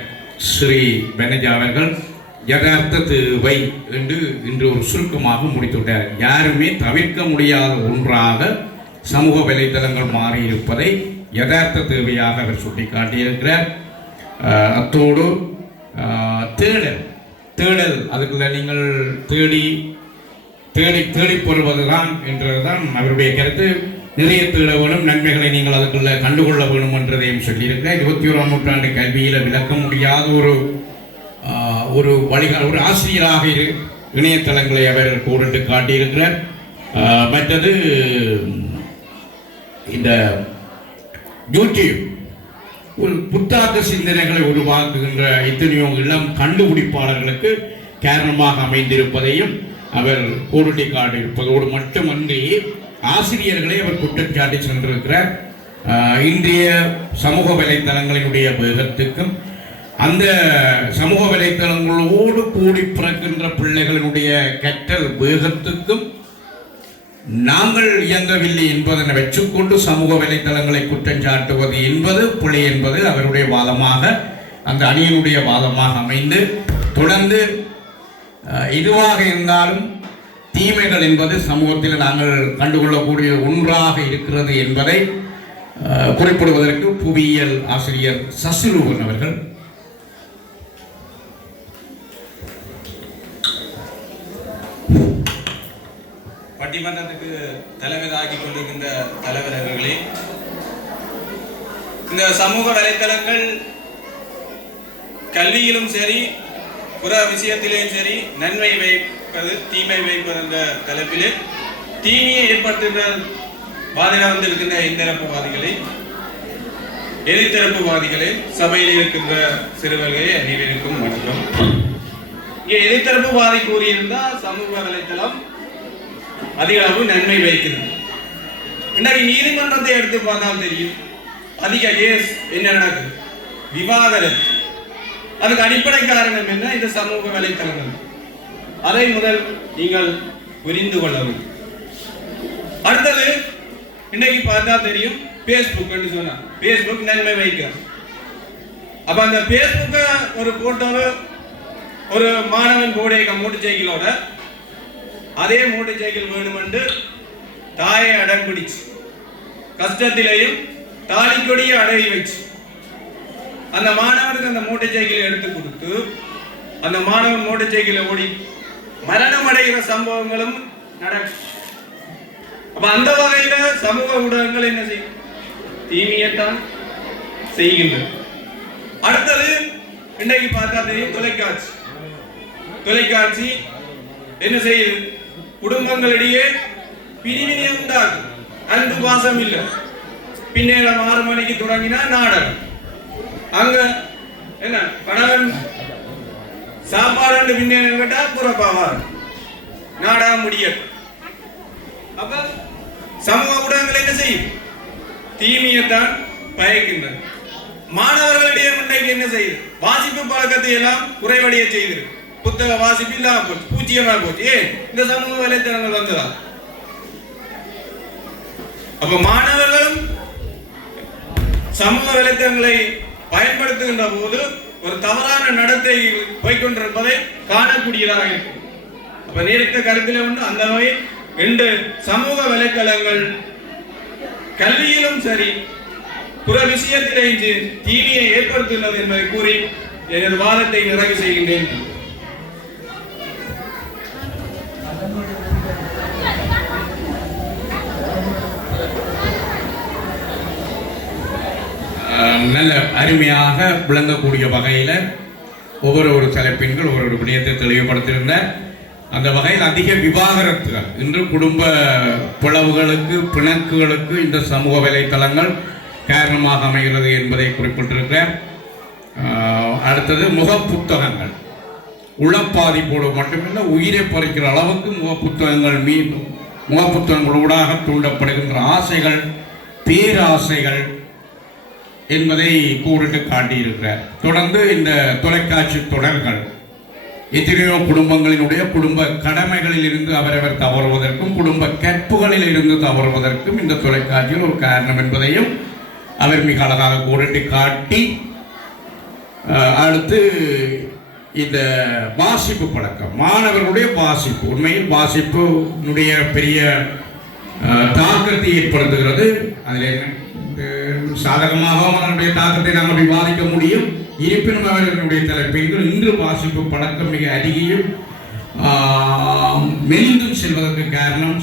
ஸ்ரீ பெனஜா அவர்கள். யதார்த்த தேவை என்று இன்று ஒரு சுருக்கமாக முடித்துவிட்டார். யாருமே தவிர்க்க முடியாத ஒன்றாக சமூக வலைத்தளங்கள் மாறியிருப்பதை யதார்த்த தேவையாக அவர் சுட்டிக்காட்டியிருக்கிறார். அத்தோடு தேடல் அதுக்குள்ள நீங்கள் தேடி தேடி தேடி பெறுவதுதான் என்றதுதான் அவருடைய கருத்து. நிறைய தேட வேணும், நன்மைகளை நீங்கள் அதுக்குள்ள கண்டுகொள்ள வேணும் என்றதையும் சொல்லியிருக்கிறார். 21ஆம் நூற்றாண்டு கல்வியில் விளக்க முடியாத ஒரு ஒரு ஆசிரியராக இணையதளங்களை அவர் கோடிட்டு காட்டியிருக்கிறார். மற்றது இந்த யூடியூப் ஒரு புத்தாக்க சிந்தனைகளை உருவாக்குகின்ற எத்தனையோ இளம் கண்டுபிடிப்பாளர்களுக்கு காரணமாக அமைந்திருப்பதையும் அவர் கோடிட்டு காட்டியிருப்பதோடு மட்டுமன்றி ஆசிரியர்களை அவர் குற்றச்சாட்டி சென்றிருக்கிறார். இன்றைய சமூக வலைத்தளங்களினுடைய வேகத்துக்கும் அந்த சமூக வலைத்தளங்களோடு கூடி பிறக்கின்ற பிள்ளைகளினுடைய கற்றல் வேகத்துக்கும் நாங்கள் இயங்கவில்லை என்பதனை வச்சுக்கொண்டு சமூக வலைத்தளங்களை குற்றம் சாட்டுவது என்பது பிழை என்பது அவருடைய வாதமாக, அந்த அணியினுடைய வாதமாக அமைந்து தொடர்ந்து இதுவாக இருந்தாலும் தீமைகள் என்பது சமூகத்தில் நாங்கள் கண்டுகொள்ளக்கூடிய ஒன்றாக இருக்கிறது என்பதை குறிப்பிடுவதற்கு புவியியல் ஆசிரியர் சசிரூபன் அவர்கள் பட்டிமன்றத்துக்கு தலைமை தாக்கி கொண்டிருக்கின்ற தலைவர் அவர்களே, இந்த சமூக வலைத்தளங்கள் கல்வியிலும் சரி புற விஷயத்திலேயும் சரி நன்மை வைப்பது தீமை வைப்பது என்ற தலைப்பிலே தீமையை ஏற்படுத்துகின்ற பாதையாக வந்திருக்கின்ற இந்தரப்புவாதிகளை எதிர்த்தரப்புவாதிகளை சபையில் இருக்கின்ற சிறுவர்களை அனைவருக்கும் வணக்கம். இங்கே எதிர்த்தரப்புவாதி கூறியிருந்தால் சமூக வலைத்தளம் அதிக அளவு நன்மை வைக்கிறது. இன்றைக்கு நீதிமன்றத்தை எடுத்து பார்த்தால் தெரியும், அதிக கேஸ் என்ன நடக்குது, விவாகரத்து. அதுக்கு அடிப்படை காரணம் என்ன? இந்த சமூக வலைத்தளங்கள். அதை முதல் நீங்கள் புரிந்து கொள்ள வேண்டும். அடுத்தது இன்னைக்கு பார்த்தா தெரியும், பேஸ்புக் சொன்னா பேஸ்புக் நன்மை வைக்கிறது. அப்ப அந்த பேஸ்புக்க ஒரு போட்டோவை ஒரு மாணவன் போடைய மோட்டர் சைக்கிளோட அதே மோட்டர் சைக்கிள் வேணுமென்று தாயை அடம் பிடிச்சு கஷ்டத்திலேயும் தாலிக்கொடியை அடவி வச்சு அந்த மாணவனுக்கு அந்த மோட்டர் சைக்கிளை எடுத்து கொடுத்து அந்த மாணவன் மோட்டர் சைக்கிளை ஓடி மரணம் அடைகிற சம்பவங்களும் நடக்கும். அப்ப அந்த வகையில சமூக ஊடகங்கள் என்ன செய்யும்? தீமையத்தான் செய்கின்றது. அடுத்தது இன்னைக்கு பார்த்தா தெரியும், தொலைக்காட்சி என்ன செய்யுது? குடும்பங்களிடையே பிரிவினை உண்டாகும். அன்பு பாசம் இல்லை. பின்னேரம் 6 மணிக்கு தொடங்கினா நாடகம். அங்க என்ன கணவன் சாப்பாடு பின்னேரம் கேட்டா புறப்பாவார், நாடகம் முடியட்டும். அப்ப சமூக ஊடகங்கள் என்ன செய்யும்? தீமையத்தான் பயக்கின்றன. மாணவர்களிடையே முன்னைக்கு என்ன செய்யுது? வாசிப்பு பழக்கத்தை எல்லாம் குறைவடைய செய்து புத்தக வாசிப்பு இல்லாம போச்சு, பூஜ்ஜியமா போச்சு. ஏன்? இந்த சமூக வலைத்தளங்கள் வந்ததா? அப்ப மாணவர்களும் சமூக வலைத்தளங்களை பயன்படுத்துகின்ற போது ஒரு தவறான நடத்தை போய்கொண்டிருப்பதை காணக்கூடியதாக இருக்கும். அப்ப நேரத்த கருத்தில் உண்டு. அந்த வகை ரெண்டு சமூக வலைத்தளங்கள் கல்வியிலும் சரி புற விஷயத்திலேயும் தீமையை ஏற்படுத்துகிறது என்பதை கூறி எனது வாதத்தை நிறைவு செய்கின்றேன். நல்ல அருமையாக விளங்கக்கூடிய வகையில் ஒவ்வொரு தலைப்பின்கள் ஒவ்வொரு விடயத்தை தெளிவுபடுத்தியிருந்தார். அந்த வகையில் அதிக விவாகரத்துகள் இன்று குடும்ப பிளவுகளுக்கு பிணக்குகளுக்கு இந்த சமூக வலைத்தளங்கள் காரணமாக அமைகிறது என்பதை குறிப்பிட்டிருக்கிறார். அடுத்தது முகப்புத்தகங்கள் உளப்பாதிப்போடு மட்டுமில்லை உயிரை பறிக்கிற அளவுக்கு முகப்புத்தகங்களூடாக தூண்டப்படுகின்ற ஆசைகள் பேராசைகள் என்பதை கூறிட்டு காட்டியிருக்கிறார். தொடர்ந்து இந்த தொலைக்காட்சி தொடர்கள் எத்தனையோ குடும்பங்களினுடைய குடும்ப கடமைகளில் இருந்து அவரவர் தவறுவதற்கும் குடும்ப கற்புகளில் இருந்து தவறுவதற்கும் இந்த தொலைக்காட்சியில் ஒரு காரணம் என்பதையும் அவர் மிக அழகாக கூறிட்டு காட்டி, அடுத்து இந்த வாசிப்பு பழக்கம், மாணவர்களுடைய வாசிப்பு, உண்மையில் வாசிப்புடைய பெரிய தாக்கத்தை ஏற்படுத்துகிறது. அதில் சாதகமாகவும் அதனுடைய தாக்கத்தை நாங்கள் விவாதிக்க முடியும். இருப்பினும் அவர்களுடைய தலைப்பின்கள் இன்று வாசிப்பு பழக்கம் மிக அதிகம் மெலிந்தும் செல்வதற்கு காரணம்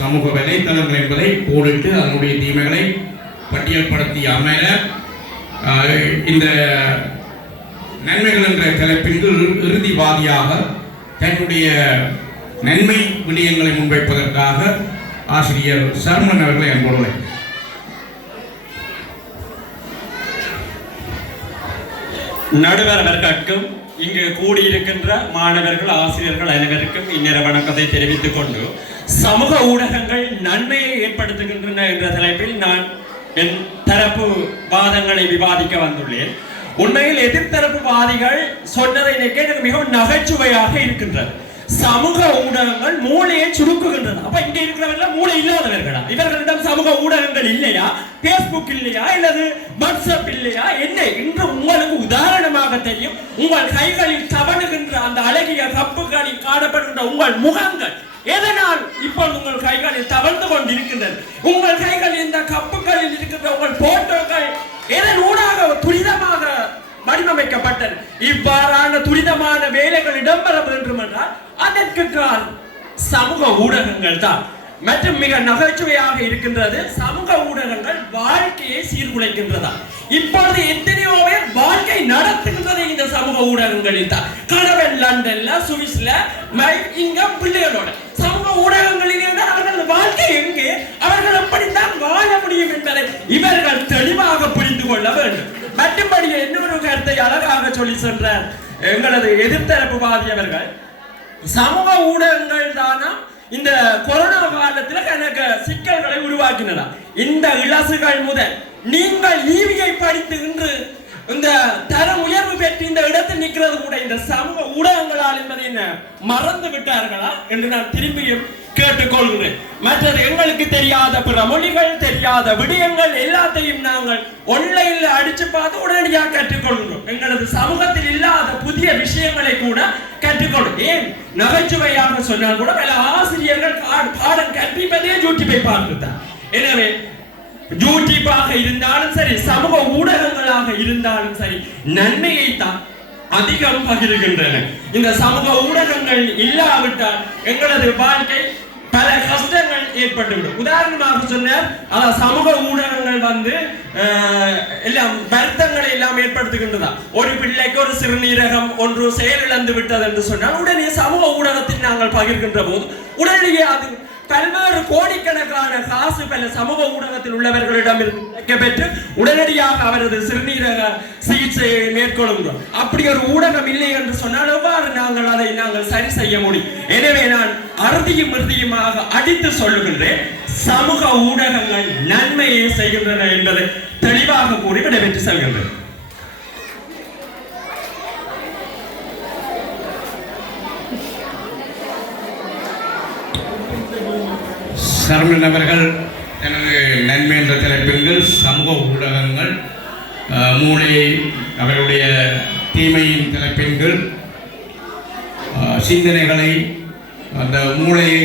சமூக வலைத்தளங்கள் என்பதை போடிட்டு அதனுடைய தீமைகளை பட்டியல்படுத்தி அமர இந்த நன்மைகள் என்ற தலைப்பின்கள் இறுதிவாதியாக தன்னுடைய நன்மை விடயங்களை முன்வைப்பதற்காக ஆசிரியர் சர்மன் அவர்களை அன்போடு நடுவர் அவர்களுக்கும் இங்கு கூடியிருக்கின்ற மாணவர்கள் ஆசிரியர்கள் அனைவருக்கும் இந்நேர வணக்கத்தை தெரிவித்துக் கொண்டு சமூக ஊடகங்கள் நன்மையை ஏற்படுத்துகின்றன என்ற தலைப்பில் நான் என் தரப்பு வாதங்களை விவாதிக்க வந்துள்ளேன். உண்மையில் எதிர்த்தரப்பு வாதிகள் சொன்னதை எனக்கு மிகவும் நகைச்சுவையாக இருக்கின்றது. சமூக ஊடகங்கள் மூளையை சுருக்குகின்றன. அப்ப இங்க இருக்கிறவர்கள் மூளை இல்லாதவர்களா? இவர்களிடம் சமூக ஊடகங்கள் இல்லையா? பேஸ்புக் இல்லையா? இல்லது வாட்ஸ்அப் இல்லையா? என்ன இன்று உங்களுக்கு உதாரணமாக தெரியும். உங்கள் கைகளில் தவணுகின்ற அந்த அழகிய கப்புகளில் காணப்படுகின்ற உங்கள் முகங்கள் எதனால் இப்பொழுது உங்கள் கைகளில் தவழ்ந்து கொண்டிருக்கின்றன? உங்கள் கைகள் இந்த கப்புகளில் இருக்கின்ற உங்கள் போட்டோக்கள் எதன் ஊடாக துரிதமாக வடிவமைக்கப்பட்டது? இவ்வாறான துரிதமான வேலைகள் இடம்பெற வேண்டும் என்றால் அதற்கு சமூக ஊடகங்கள் தான். மற்றும் மிக நகைச்சுவையாக இருக்கின்றது, சமூக ஊடகங்கள் வாழ்க்கையை சீர்குலைக்கின்றதா. இப்பொழுது எத்தனையோ பேர் வாழ்க்கை நடத்துகின்றது இந்த சமூக ஊடகங்களில் தான். கணவன் லண்டன்ல, சுவிஸ்ல, இங்க பிள்ளைகளோட சமூக ஊடகங்களில் இருந்தால் அவர்கள் வாழ்க்கை எங்கே, அவர்கள் எப்படித்தான் வாழ முடியும் என்பதை இவர்கள் தெளிவாக புரிந்து கொள்ள வேண்டும். மற்றும்படி இன்னொரு கருத்தை அழகாக சொல்லி சென்றார் எங்களது எதிர்த்தரப்பு வாதியவர்கள். சமூக ஊடகங்கள் தானா இந்த கொரோனா காலத்தில் எனக்கு சிக்கல்களை உருவாக்கினதா. இந்த இலசுகள் முதல் நீங்கள் ஈவியை படித்து இன்று இந்த தரம் உயர்வு பெற்று இந்த இடத்தில் நிற்கிறது கூட இந்த சமூக ஊடகங்களால் என்பதை மறந்து விட்டார்களா என்று நான் திரும்பியும் கேட்டுக்கொள்கிறேன். மற்றது எங்களுக்கு தெரியாத பிற மொழிகள், தெரியாத விடயங்கள் எல்லாத்தையும் நாங்கள் ஆன்லைன்ல அடிச்சு பார்த்து உடனடியாக கற்றுக்கொள்கிறோம். எங்களது சமூகத்தில் இல்லாத புதிய விஷயங்களை கூட கற்றுக்கொள்ளும். ஏன் நகைச்சுவையாக சொன்னால் கூட பல ஆசிரியர்கள் பாடம் கற்பிப்பதே யூடியூப்பை பார்த்துதான். எனவே யூடியூப்பாக இருந்தாலும் சரி, சமூக ஊடகங்களாக இருந்தாலும் சரி, நன்மையை தான் அதிகம் பகிர்கின்றன. இந்த சமூக ஊடகங்கள் இல்லாவிட்டால் எங்களது வாழ்க்கை பல கஷ்டங்கள் ஏற்பட்டுவிடும். உதாரணமாக சொன்னார், சமூக ஊடகங்கள் எல்லாம் வருத்தங்களை எல்லாம் ஏற்படுத்துகின்றதா. ஒரு பிள்ளைக்கு ஒரு சிறுநீரகம் ஒன்று செயலிழந்து விட்டது என்று சொன்னால் உடனே சமூக ஊடகத்தில் நாங்கள் பகிர்கின்ற போது உடனடியே அது பல்வேறு கோடிக்கணக்கான காசு பல சமூக ஊடகத்தில் உள்ளவர்களிடம் பெற்று உடனடியாக அவரது சிறுநீரக சிகிச்சையை மேற்கொள்கிறோம். அப்படி ஒரு ஊடகம் இல்லை என்று சொன்னால் எவ்வாறு நாங்கள் சரி செய்ய முடியும்? எனவே நான் அறுதியுமாக அடித்து சொல்லுகின்றேன், சமூக ஊடகங்கள் நன்மையை செய்கின்றன என்பதை தெளிவாக கூறி விடைபெற்று செல்கின்றேன். சரவணன் அவர்கள் எனது நன்மை என்ற தலைப்பில் சமூக ஊடகங்கள் மூளை அவருடைய தீமையின் தலைப்பின்கள் சிந்தனைகளை அந்த மூளையை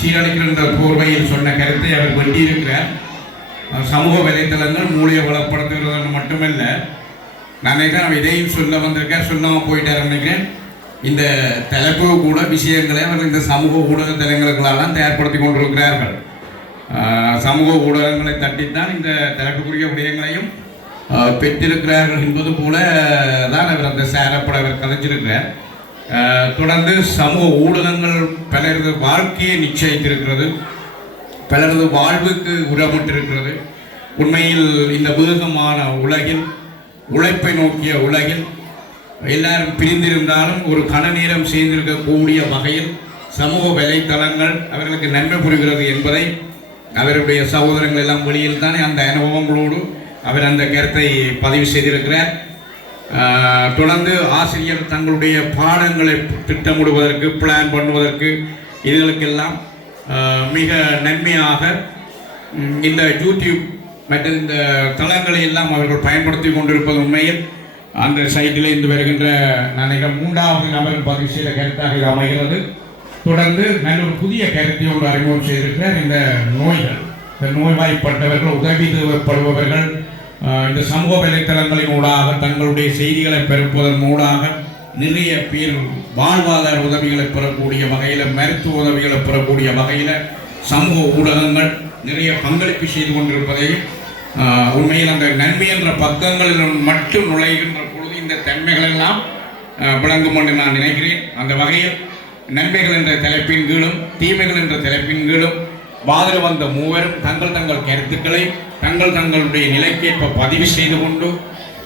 சீரழிக்கின்ற போர்வையில் சொன்ன கருத்தை அவர் வெட்டியிருக்கிறார். சமூக வலைத்தளங்கள் மூளையை வளப்படுத்துகிறது மட்டுமல்ல, நான் நினைக்கிறேன் இதையும் சொல்ல வந்திருக்கார், சொல்லாமல் போயிட்டார் நினைக்கிறேன். இந்த தலைப்பு கூட விஷயங்களை அவர்கள் இந்த சமூக ஊடக தளங்களுக்கெல்லாம் தயார்படுத்தி கொண்டிருக்கிறார்கள். சமூக ஊடகங்களை தட்டித்தான் இந்த தலைப்புக்குரிய விடயங்களையும் பெற்றிருக்கிறார்கள் என்பது போல தான் அவர் அந்த சேரப்பட அவர் கதைச்சிருக்கிறார். தொடர்ந்து சமூக ஊடகங்கள் பலரது வாழ்க்கையை நிச்சயித்திருக்கிறது, பலரது வாழ்வுக்கு உரமிட்டிருக்கிறது. உண்மையில் இந்த வேகமான உலகில், உழைப்பை நோக்கிய உலகில் எல்லாரும் பிரிந்திருந்தாலும் ஒரு கன நேரம் சேர்ந்திருக்கக்கூடிய வகையில் சமூக வலைத்தளங்கள் அவர்களுக்கு நன்மை புரிகிறது என்பதை அவருடைய சகோதரங்கள் எல்லாம் வெளியில் தானே அந்த அனுபவங்களோடு அவர் அந்த கருத்தை பதிவு செய்திருக்கிறார். தொடர்ந்து ஆசிரியர் தங்களுடைய பாடங்களை திட்டமிடுவதற்கு, பிளான் பண்ணுவதற்கு, இதுகளுக்கெல்லாம் மிக நன்மையாக இந்த யூடியூப் மற்ற இந்த தளங்களை எல்லாம் அவர்கள் பயன்படுத்தி கொண்டிருப்பது உண்மையில் அந்த சைட்டில் இருந்து வருகின்ற நினைக்கிறேன் 3வது நபர் பதிவு செய்த கருத்தாக இது அமைகிறது. தொடர்ந்து நல்ல ஒரு புதிய கருத்தையோடு அறிமுகம் செய்திருக்கிறார். இந்த நோய்கள், இந்த நோய்வாய்ப்பட்டவர்கள், உதவி தேவைப்படுபவர்கள் இந்த சமூக வலைத்தளங்களின் ஊடாக தங்களுடைய செய்திகளை பெறுவதன் ஊடாக நிறைய பேர் வாழ்வாதார உதவிகளை பெறக்கூடிய வகையில், மருத்துவ உதவிகளை பெறக்கூடிய வகையில் சமூக ஊடகங்கள் நிறைய பங்களிப்பு செய்து கொண்டிருப்பதையும் உண்மையில் அந்த நன்மை என்ற பக்கங்களில் மட்டும் நுழைகின்ற பொழுது இந்த தன்மைகள் எல்லாம் விளங்கும் என்று நான் நினைக்கிறேன். அந்த வகையில் நன்மைகள் என்ற தலைப்பின் கீழும் தீமைகள் என்ற தலைப்பின் கீழும் வாதிட வந்த மூவரும் தங்கள் கருத்துக்களை தங்களுடைய நிலைக்கேற்ப பதிவு செய்து கொண்டு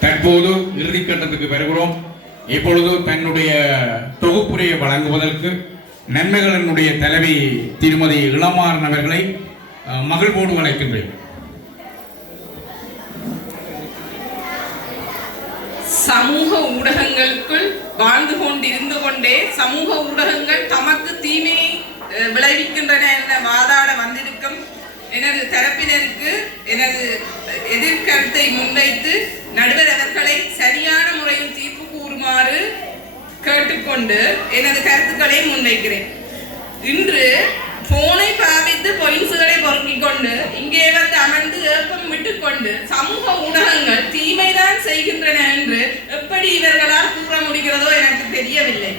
தற்போது இறுதிக்கட்டத்துக்கு வருகிறோம். இப்பொழுது தன்னுடைய தொகுப்புரையை வழங்குவதற்கு நன்மைகளினுடைய தலைவி திருமதி இளமாறன் அவர்களை மகிழ்வோடு அழைக்கின்றேன். சமூக ஊடகங்களுக்குள் வாழ்ந்து கொண்டிருந்து கொண்டே சமூக ஊடகங்கள் தமக்கு தீமையை விளைவிக்கின்றன என வாதாட வந்திருக்கும் எனது தரப்பினருக்கு எனது எதிர்கருத்தை முன்வைத்து நடுவர் அவர்களை சரியான முறையில் தீர்ப்பு கூறுமாறு கேட்டுக்கொண்டு எனது கருத்துக்களை முன்வைக்கிறேன். இன்று போனை பாவித்து பொயின்ஸுகளை பொறுக்கிக் கொண்டு இங்கே வந்து அமர்ந்து ஏப்பம் விட்டுக்கொண்டு சமூக ஊடகங்கள் தீமைதான் செய்கின்றன என்று எப்படி இவர்களால் கூற முடிகிறதோ எனக்கு தெரியவில்லை.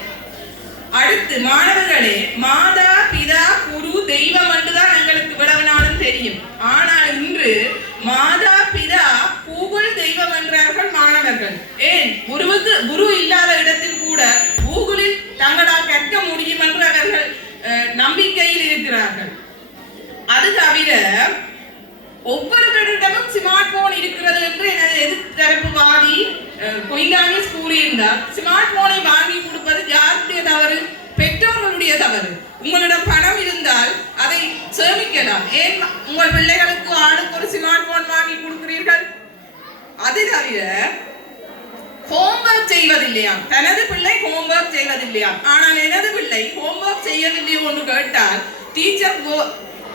அடுத்து மாணவர்களே, மாதா பிதா குரு தெய்வம் என்றுதான் எங்களுக்கு இவ்வளவு நாளும் தெரியும். ஆனால் இன்று மாதா பிதா கூகுள் தெய்வம் என்றார்கள் மாணவர்கள். ஏன் குரு இல்லாத இடத்தில் கூட கூகுளில் தங்களால் கற்க முடியும் என்று அவர்கள் நம்பிக்கையில் இருக்கிறார்கள். அது தவிர ஒவ்வொருவரிடமும் ஸ்மார்ட் போன் இருக்கிறது என்று எனது எதிர்த்தரப்புவாதி கொய்தானிஸ் கூறியிருந்தார். ஸ்மார்ட் போனை வாங்கி கொடுப்பது யாருடைய தவறு? பெற்றோர்களுடைய தவறு. உங்களிடம் பணம் இருந்தால் அதை சேமிக்கலாம். ஏன் உங்கள் பிள்ளைகளுக்கு ஆளுக்கு ஒரு ஸ்மார்ட் போன் வாங்கி கொடுக்கிறீர்கள்? அது தவிர ஹோம்வொர்க் செய்வதில்லையா? தனது பிள்ளை ஹோம்வொர்க் செய்வதில்லையா? ஆனால் எனது பிள்ளை ஹோம்வொர்க் செய்யவில்லை என்று கேட்டால் டீச்சர்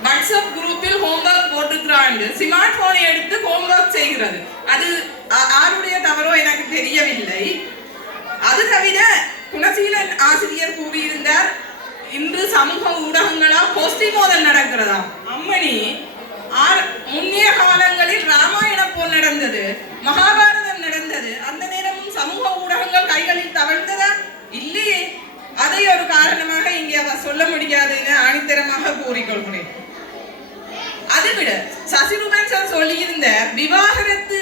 வாட்ஸ்அப் குரூப்பில் ஹோம்வொர்க் போட்டுக்கிறாங்க, ஸ்மார்ட் போனை எடுத்து ஹோம்வொர்க் செய்கிறது. அது யாருடைய தவறோ எனக்கு தெரியவில்லை. அது தவிர குணசீலன் ஆசிரியர் கூறியிருந்தார், இன்று சமூக ஊடகங்களால் கோஷ்டி மோதல் நடக்கிறதா? அம்மணி, முன்னைய காலங்களில் ராமாயண போர் நடந்தது, மகாபாரதம் நடந்தது. அந்த நேரமும் சமூக ஊடகங்கள் கைகளில் தவழ்ந்ததா? இல்லையே. அதை ஒரு காரணமாக இங்கே சொல்ல முடியாது என ஆணித்தரமாக கூறிக்கொள்கிறேன். அதுவிட சசிரூபன் சார் சொல்லியிருந்த விவாகரத்து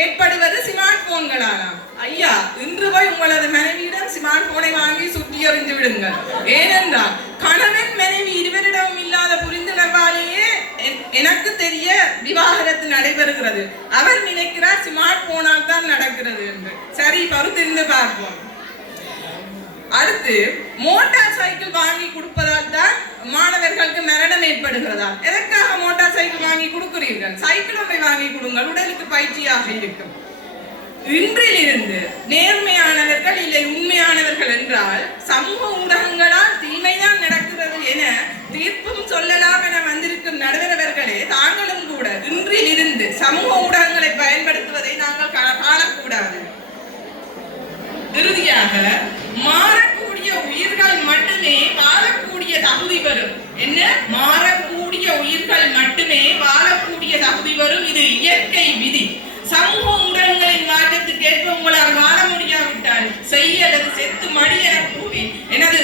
ஏற்படுவது ஸ்மார்ட் போன்களாலாம். ஐயா, இன்று போய் உங்களது மனைவியிடம் ஸ்மார்ட் போனை வாங்கி சுற்றி எறிந்து விடுங்கள். ஏனென்றால் கணவன் மனைவி இருவரிடமும் இல்லாத புரிந்துணர்வாலேயே எனக்கு தெரிய விவாகரத்து நடைபெறுகிறது. அவர் நினைக்கிறார் ஸ்மார்ட் போனால் தான் நடக்கிறது என்று. சரி, பொறுத்திருந்து பார்ப்போம். அடுத்து, மோட்டார் சைக்கிள் வாங்கி கொடுப்பதால் தான் மாணவர்களுக்கு மரணம் ஏற்படுகிறதா? எதற்காக மோட்டார் சைக்கிள் வாங்கி கொடுக்கிறீர்கள்? சைக்கிள் ஒன்றை வாங்கி கொடுங்கள், உடலுக்கு பயிற்சியாக இருக்கும். இன்றிலிருந்து நேர்மையானவர்கள் இல்லை உண்மையானவர்கள் என்றால் சமூக ஊடகங்களால் தீமைதான் நடக்கிறது என தீர்ப்பும் சொல்லலாம் என வந்திருக்கும் நடுவரவர்களே, தாங்களும் கூட இன்றிலிருந்து சமூக ஊடகங்களை பயன்படுத்துவதை நாங்கள் காணக்கூடாது. இறுதியாக, மாறக்கூடிய உயிர்கள் மட்டுமே வாழக்கூடிய தகுதி பெறும். என்ன? மாறக்கூடிய உயிர்கள் மட்டுமே வாழக்கூடிய தகுதி பெறும். இது இயற்கை விதி. சமூக ஊடகங்களின் மாற்றத்துக்கு ஏற்ப உங்களால் வாழ முடியாவிட்டால் செய்ய அல்லது செத்து மடி என கூறி எனது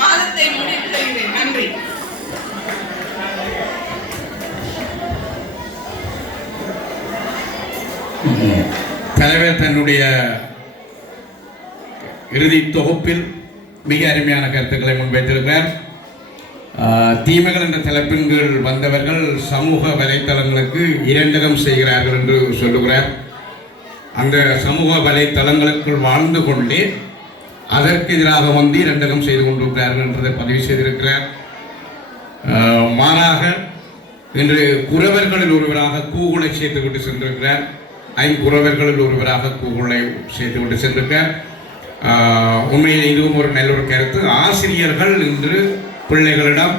வாதத்தை முடிவு செய்கிறேன். நன்றி. தலைவர் தன்னுடைய இறுதி தொகுப்பில் மிக அருமையான கருத்துக்களை முன்வைத்திருக்கிறார். தீமைகள் என்ற தலைப்பின் கீழ் வந்தவர்கள் சமூக வலைத்தளங்களுக்கு இரண்டகம் செய்கிறார்கள் என்று சொல்லுகிறார். அந்த சமூக வலைத்தளங்களுக்குள் வாழ்ந்து கொண்டே அதற்கு எதிராக வந்து இரண்டகம் செய்து கொண்டிருக்கிறார்கள் என்றதை பதிவு செய்திருக்கிறார். மாறாக இன்று குறவர்களில் ஒருவராக கூகுளை சேர்த்துவிட்டு சென்றிருக்கிறார். ஐங்குறவர்களில் ஒருவராக கூகுளை சேர்த்துவிட்டு சென்றிருக்கிறார். உண்மையில் இதுவும் ஒரு நல்ல ஒரு கருத்து. ஆசிரியர்கள் இன்று பிள்ளைகளிடம்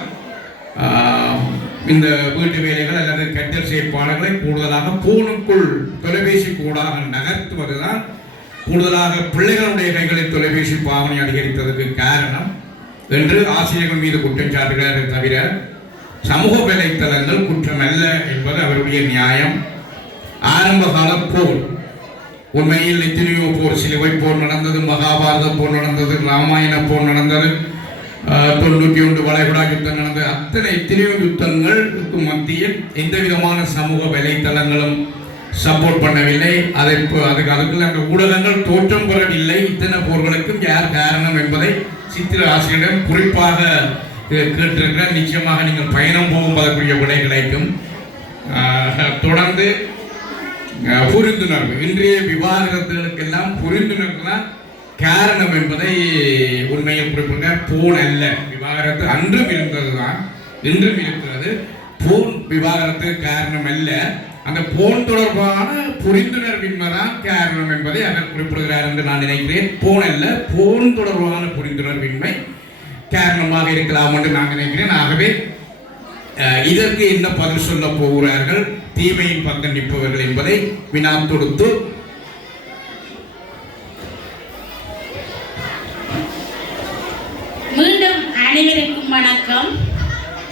இந்த வீட்டு வேலைகள் அல்லது கற்றல் செயற்பாடுகளை கூடுதலாக போனுக்குள் தொலைபேசி கூடாக நகர்த்துவதுதான் கூடுதலாக பிள்ளைகளுடைய கைகளில் தொலைபேசி பாவனை அதிகரித்ததற்கு காரணம் என்று ஆசிரியர்கள் மீது குற்றம் சாட்டுகிறாரே தவிர சமூக வலைத்தளங்கள் குற்றம் அல்ல என்பது அவருடைய நியாயம். ஆரம்பகால போர், உண்மையில் எத்தனையோ போர், சிலுவை போர் நடந்தது, மகாபாரத போர் நடந்தது, ராமாயண போர் நடந்தது, 91 வளைகுடா யுத்தம் நடந்தது. அத்தனை எத்தனையோ யுத்தங்களுக்கு மத்தியில் எந்த விதமான சமூக வலைத்தளங்களும் சப்போர்ட் பண்ணவில்லை. அதுக்குள்ள அந்த ஊடகங்கள் தோற்றம் பெறவில்லை. இத்தனை போர்களுக்கும் யார் காரணம் என்பதை சித்திர ஆசிரியரிடம் குறிப்பாக கேட்டிருக்கிறார். நிச்சயமாக நீங்கள் பயணம் போகும் அதற்குரிய விடை கிடைக்கும். தொடர்ந்து புரிந்துணர்வு, இன்றைய விவாகரத்துகளுக்கெல்லாம் புரிந்துணர்வு தான் காரணம் என்பதை உண்மையில் குறிப்பிட்டார். போன் அல்ல விவாகரத்து, அன்றும் இருந்ததுதான், இன்றும் இருக்கிறது. போன் விவாகரத்து காரணம் அல்ல, அந்த போன் தொடர்பான புரிந்துணர்வின்மை தான் காரணம் என்பதை அவர் குறிப்பிடுகிறார் என்று நான் நினைக்கிறேன். போன் அல்ல, போன் தொடர்பான புரிந்துணர்வின்மை காரணமாக இருக்கலாம் என்று நான் நினைக்கிறேன். ஆகவே இதற்கு என்ன பதில் சொல்ல போகிறார்கள் தீமையின் பக்கம் நிற்பவர்கள் என்பதை வினா தொடுத்து மீண்டும் அனைவருக்கும் வணக்கம்.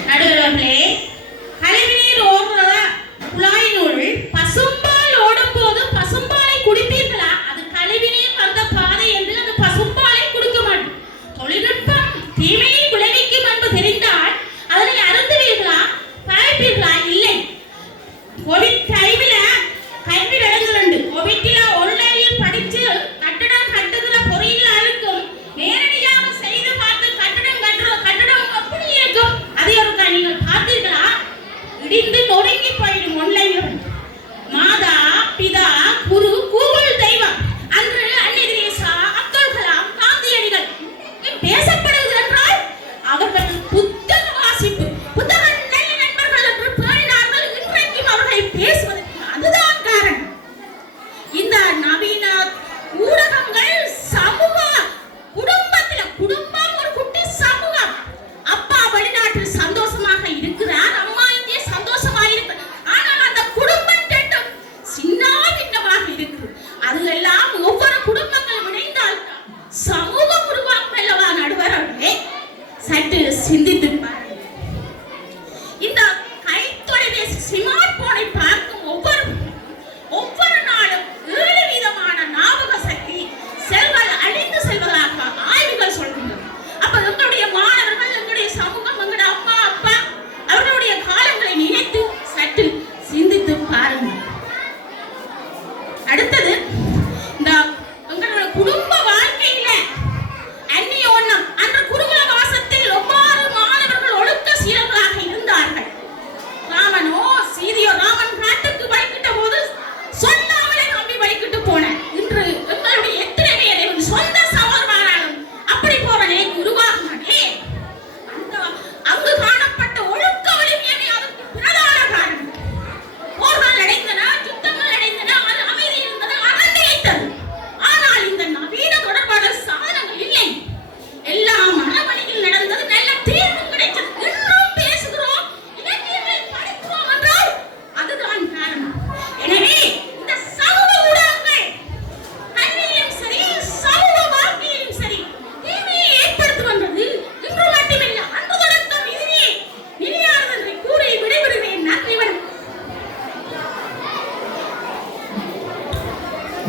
நடுவர்களே, கழிவுநீர் ஓடுற குழாயினுள் பசும்பால் ஓடும் போது பசும்பாலை குடிப்பீர்களா? அது கழிவுநீர் வந்த பாதை என்று அந்த பசும்பாலை குடிக்க மாட்டோம். தொழில்நுட்பம்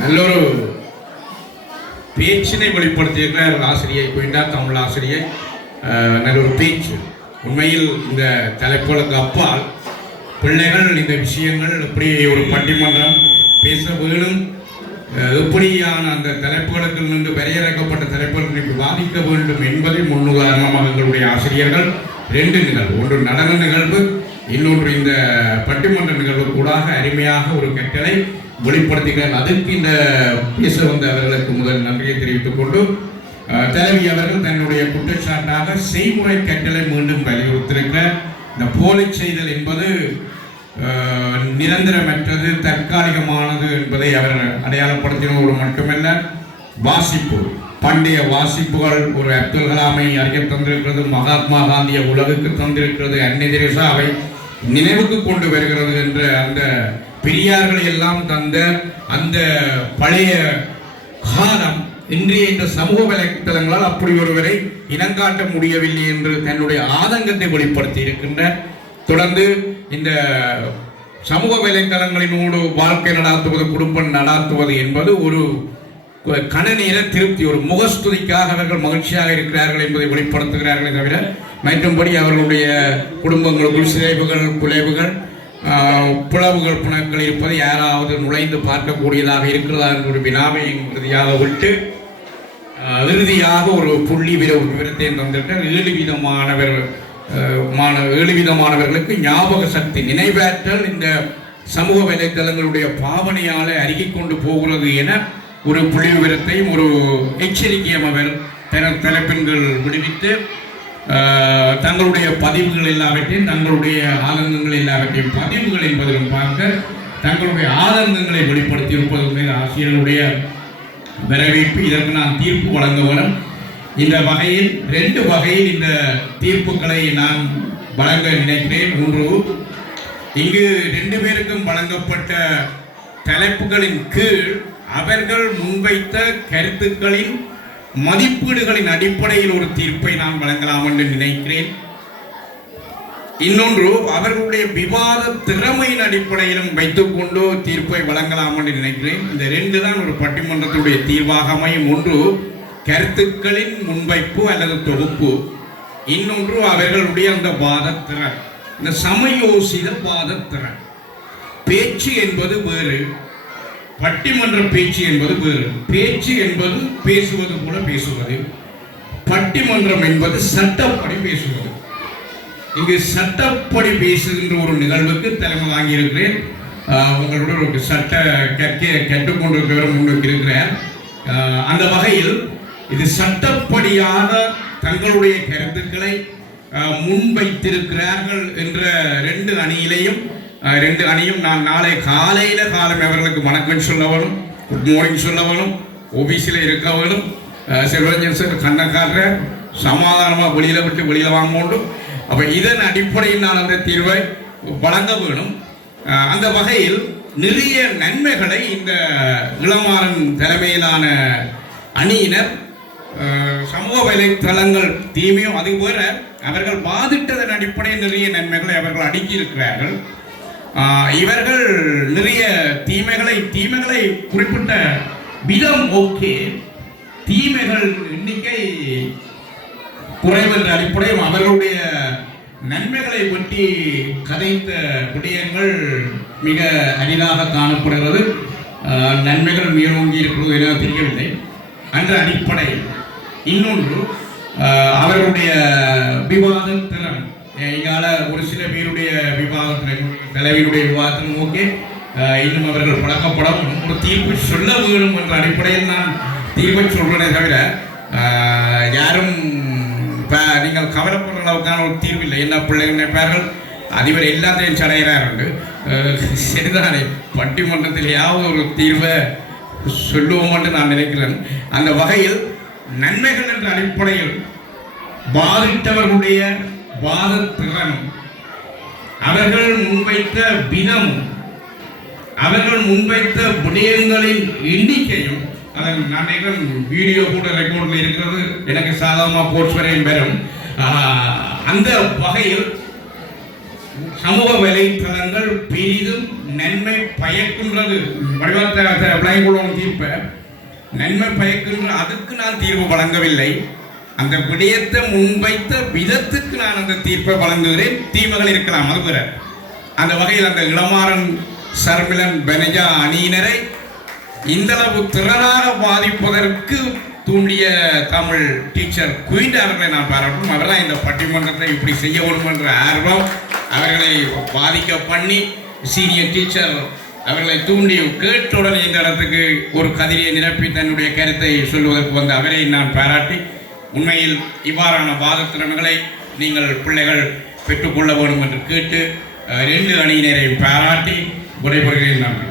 நல்ல ஒரு பேச்சினை வெளிப்படுத்தியிருக்கிறார் ஆசிரியை போயிட்டா தமிழ் ஆசிரியை. நல்ல ஒரு பேச்சு. உண்மையில் இந்த தலைப்புகளுக்கு அப்பால் பிள்ளைகள் இந்த விஷயங்கள் எப்படி ஒரு பட்டிமன்றம் பேச வேணும், எப்படியான அந்த தலைப்புகளுக்கு நின்று வரையறுக்கப்பட்ட தலைப்புகளை விவாதிக்க வேண்டும் என்பதை முன்னுதாரணமாக எங்களுடைய ஆசிரியர்கள் 2 நிகழ்வு, ஒன்று நடன நிகழ்வு, இன்னொன்று இந்த பட்டிமன்ற நிகழ்வு கூடாக அருமையாக ஒரு கட்டளை வெளிப்படுத்துகிறார். அதுக்கு இந்த பேச வந்த அவர்களுக்கு முதல் நன்றியை தெரிவித்துக் கொண்டு தலைவி அவர்கள் தன்னுடைய குற்றச்சாட்டாக செய்முறை கட்டளை மீண்டும் வலியுறுத்தியிருக்க இந்த போலி செய்தல் என்பது நிரந்தரமற்றது, தற்காலிகமானது என்பதை அவர் அடையாளப்படுத்தினோடு மட்டுமல்ல, வாசிப்பு, பண்டைய வாசிப்புகள் ஒரு அப்துல் கலாமை அறிய தந்திருக்கிறது, மகாத்மா காந்தியை உலகுக்கு தந்திருக்கிறது, அன்னை தெரேசாவை நினைவுக்கு கொண்டு வருகிறது என்ற அந்த பெரியார்களை எல்லாம் தந்த அந்த பழைய காலம் இன்றைய இந்த சமூக வலைத்தளங்களால் அப்படி ஒருவரை இனங்காட்ட முடியவில்லை என்று தன்னுடைய ஆதங்கத்தை வெளிப்படுத்தி இருக்கின்ற. தொடர்ந்து இந்த சமூக வலைத்தளங்களினோடு வாழ்க்கை நடாத்துவது, குடும்பம் நடாத்துவது என்பது ஒரு கணநேர திருப்தி, ஒரு முகஸ்துதிக்காக அவர்கள் மகிழ்ச்சியாக இருக்கிறார்கள் என்பதை வெளிப்படுத்துகிறார்களே தவிர மற்றும்படி அவர்களுடைய குடும்பங்களுக்குள் சிதைவுகள், குலைவுகள், பிளவுகள், புணங்கள் இருப்பதை யாராவது நுழைந்து பார்க்கக்கூடியதாக இருக்கிறதா என்ற ஒரு வினாவை இறுதியாக விட்டு இறுதியாக ஒரு புள்ளி விவரத்தை தந்திருக்கிறார். 7 விதமானவர்களுக்கு ஞாபக சக்தி, நினைவாற்றல் இந்த சமூக வலைத்தளங்களுடைய பாவனையால் அருகி கொண்டு போகிறது என ஒரு புள்ளி விவரத்தையும் ஒரு எச்சரிக்கையும் அவர் தலைப்பின்கள் விடுவித்து தங்களுடைய பதிவுகள் எல்லாவற்றையும், தங்களுடைய ஆனந்தங்கள் எல்லாவற்றையும் பதிவுகள் என்பதிலும் பார்க்க தங்களுடைய ஆனந்தங்களை வெளிப்படுத்தி இருப்பது ஆசிரியர்களுடைய வரவேற்பு. இதற்கு நான் தீர்ப்பு வழங்க வேண்டும். இந்த வகையில் 2 வகையில் இந்த தீர்ப்புகளை நான் வழங்க நினைக்கிறேன். ஒன்று, இங்கு 2 பேருக்கும் வழங்கப்பட்ட தலைப்புகளின் கீழ் அவர்கள் முன்வைத்த கருத்துக்களின் மதிப்பீடுகளின் அடிப்படையில் ஒரு தீர்ப்பை நான் வழங்கலாம் என்று நினைக்கிறேன். இன்னொன்று, அவர்களுடைய விவாத திறமையின் அடிப்படையிலும் வைத்துக்கொண்டு தீர்ப்பை வழங்கலாம் என்று நினைக்கிறேன். இந்த 2 தான் ஒரு பட்டிமன்றத்துடைய தீர்வாக அமையும். ஒன்று கருத்துக்களின் முன்வைப்பு அல்லது தொகுப்பு, இன்னொன்று அவர்களுடைய அந்த வாதத்திறன், இந்த சமயோசித வாதத்திறன். பேச்சு என்பது வேறு, பட்டிமன்ற பேச்சு என்பது வேறு. பேச்சு என்பது பேசுவது போல பேசுவது, பட்டிமன்றம் என்பது சட்டப்படி பேசுவது. இங்கு சட்டப்படி பேசுகின்ற ஒரு நிகழ்வுக்கு தலைமை வாங்கியிருக்கிறேன். உங்களோட ஒரு சட்ட கற்றுக்கொண்டிருக்கிறவர் முன்னுக்கு இருக்கிறார். அந்த வகையில் இது சட்டப்படியாக தங்களுடைய கருத்துக்களை முன்வைத்திருக்கிறார்கள் என்ற 2 அணியும் நான் நாளை காலையில் அவர்களுக்கு வணக்கம் சொல்ல வேணும், குட் மார்னிங் சொல்ல வேணும், ஆஃபீஸில் இருக்க வேணும். செல்வரஞ்சன் சார் கண்ணக்கார சமாதானமாக வெளியில் வாங்க வேண்டும். அப்போ இதன் அடிப்படையில் நான் அந்த தீர்வை வழங்க வேணும். அந்த வகையில் நிறைய நன்மைகளை இந்த இளமாறன் தலைமையிலான அணியினர் சமூக வலைத்தளங்கள் தீமையும் அது போல அவர்கள் பாதிட்டதன் அடிப்படையில் நிறைய நன்மைகளை அவர்கள் அடுக்கி இருக்கிறார்கள். இவர்கள் நிறைய தீமைகளை குறிப்பிட்ட விதம் ஓகே, தீமைகள் எண்ணிக்கை குறைவென்ற அடிப்படையில் அவர்களுடைய நன்மைகளை பற்றி கதைத்த விடயங்கள் மிக அரிதாக காணப்படுகிறது. நன்மைகள் மேலோங்கி இருக்கிறது என தெரியவில்லை என்ற அடிப்படையில். இன்னொன்று, அவர்களுடைய விவாத திறன், இங்கால ஒரு சில பேருடைய விவாதத்தின் தலைவருடைய விவாதத்தின் ஓகே, இன்னும் அவர்கள் பழக்கப்படும் ஒரு தீர்ப்பு சொல்ல வேணும் என்ற அடிப்படையில் நான் தீர்ப்பை சொல்றேனே தவிர யாரும் நீங்கள் கவலைப்படுற அளவுக்கான ஒரு தீர்வு இல்லை. என்ன பிள்ளைகள் நினைப்பார்கள், அதிபர் எல்லாத்தையும் சடைகிறார்கள். சரிதானே, பட்டிமன்றத்திலேயாவது ஒரு தீர்வை சொல்லுவோம் என்று நான் நினைக்கிறேன். அந்த வகையில் நன்மைகள் என்ற அடிப்படையில் பாதித்தவர்களுடைய வாதத்திறனும், அவர்கள் முன்வைத்த விதமும், அவர்கள் முன்வைத்த விடயங்களின் எண்ணிக்கையும், அதன் நினைக்கிறேன் வீடியோ கூட ரெக்கார்டில் இருக்கிறது, எனக்கு சாதாரணமாக போர்ட்ஸ் வரையும் பெறும். அந்த வகையில் சமூக வலைத்தளங்கள் பெரிதும் நன்மை பயக்கின்றது வடிவத்தை தீர்ப்ப நன்மை பயக்கின்ற அதுக்கு நான் தீர்வு வழங்கவில்லை. அந்த விடயத்தை முன்வைத்த விதத்துக்கு நான் அந்த தீர்ப்பை வழங்குகிறேன். தீமைகள் இருக்கலாம், அது வேற. அந்த வகையில் அந்த இளமாறன் சர்மிலன் பெனஜா அணியினரை இந்தளவு திறனாக பாதிப்பதற்கு தூண்டிய தமிழ் டீச்சர் குயின் அவர்களை நான் பாராட்டும். அவர்தான் இந்த பட்டிமன்றத்தை இப்படி செய்ய வேண்டும் என்ற ஆர்வம் அவர்களை பாதிக்க பண்ணி சீனியர் டீச்சர் அவர்களை தூண்டி கேட்டுடனே இந்த இடத்துக்கு ஒரு கதிரியை நிரப்பி தன்னுடைய கருத்தை சொல்வதற்கு வந்த அவரை நான் பாராட்டி, உண்மையில் இவ்வாறான வாதத்திறன்களை நீங்கள் பிள்ளைகள் பெற்றுக்கொள்ள வேண்டும் என்று கேட்டு 2 அணியினரை பாராட்டி விடைபெறுகிறேன். நன்றி.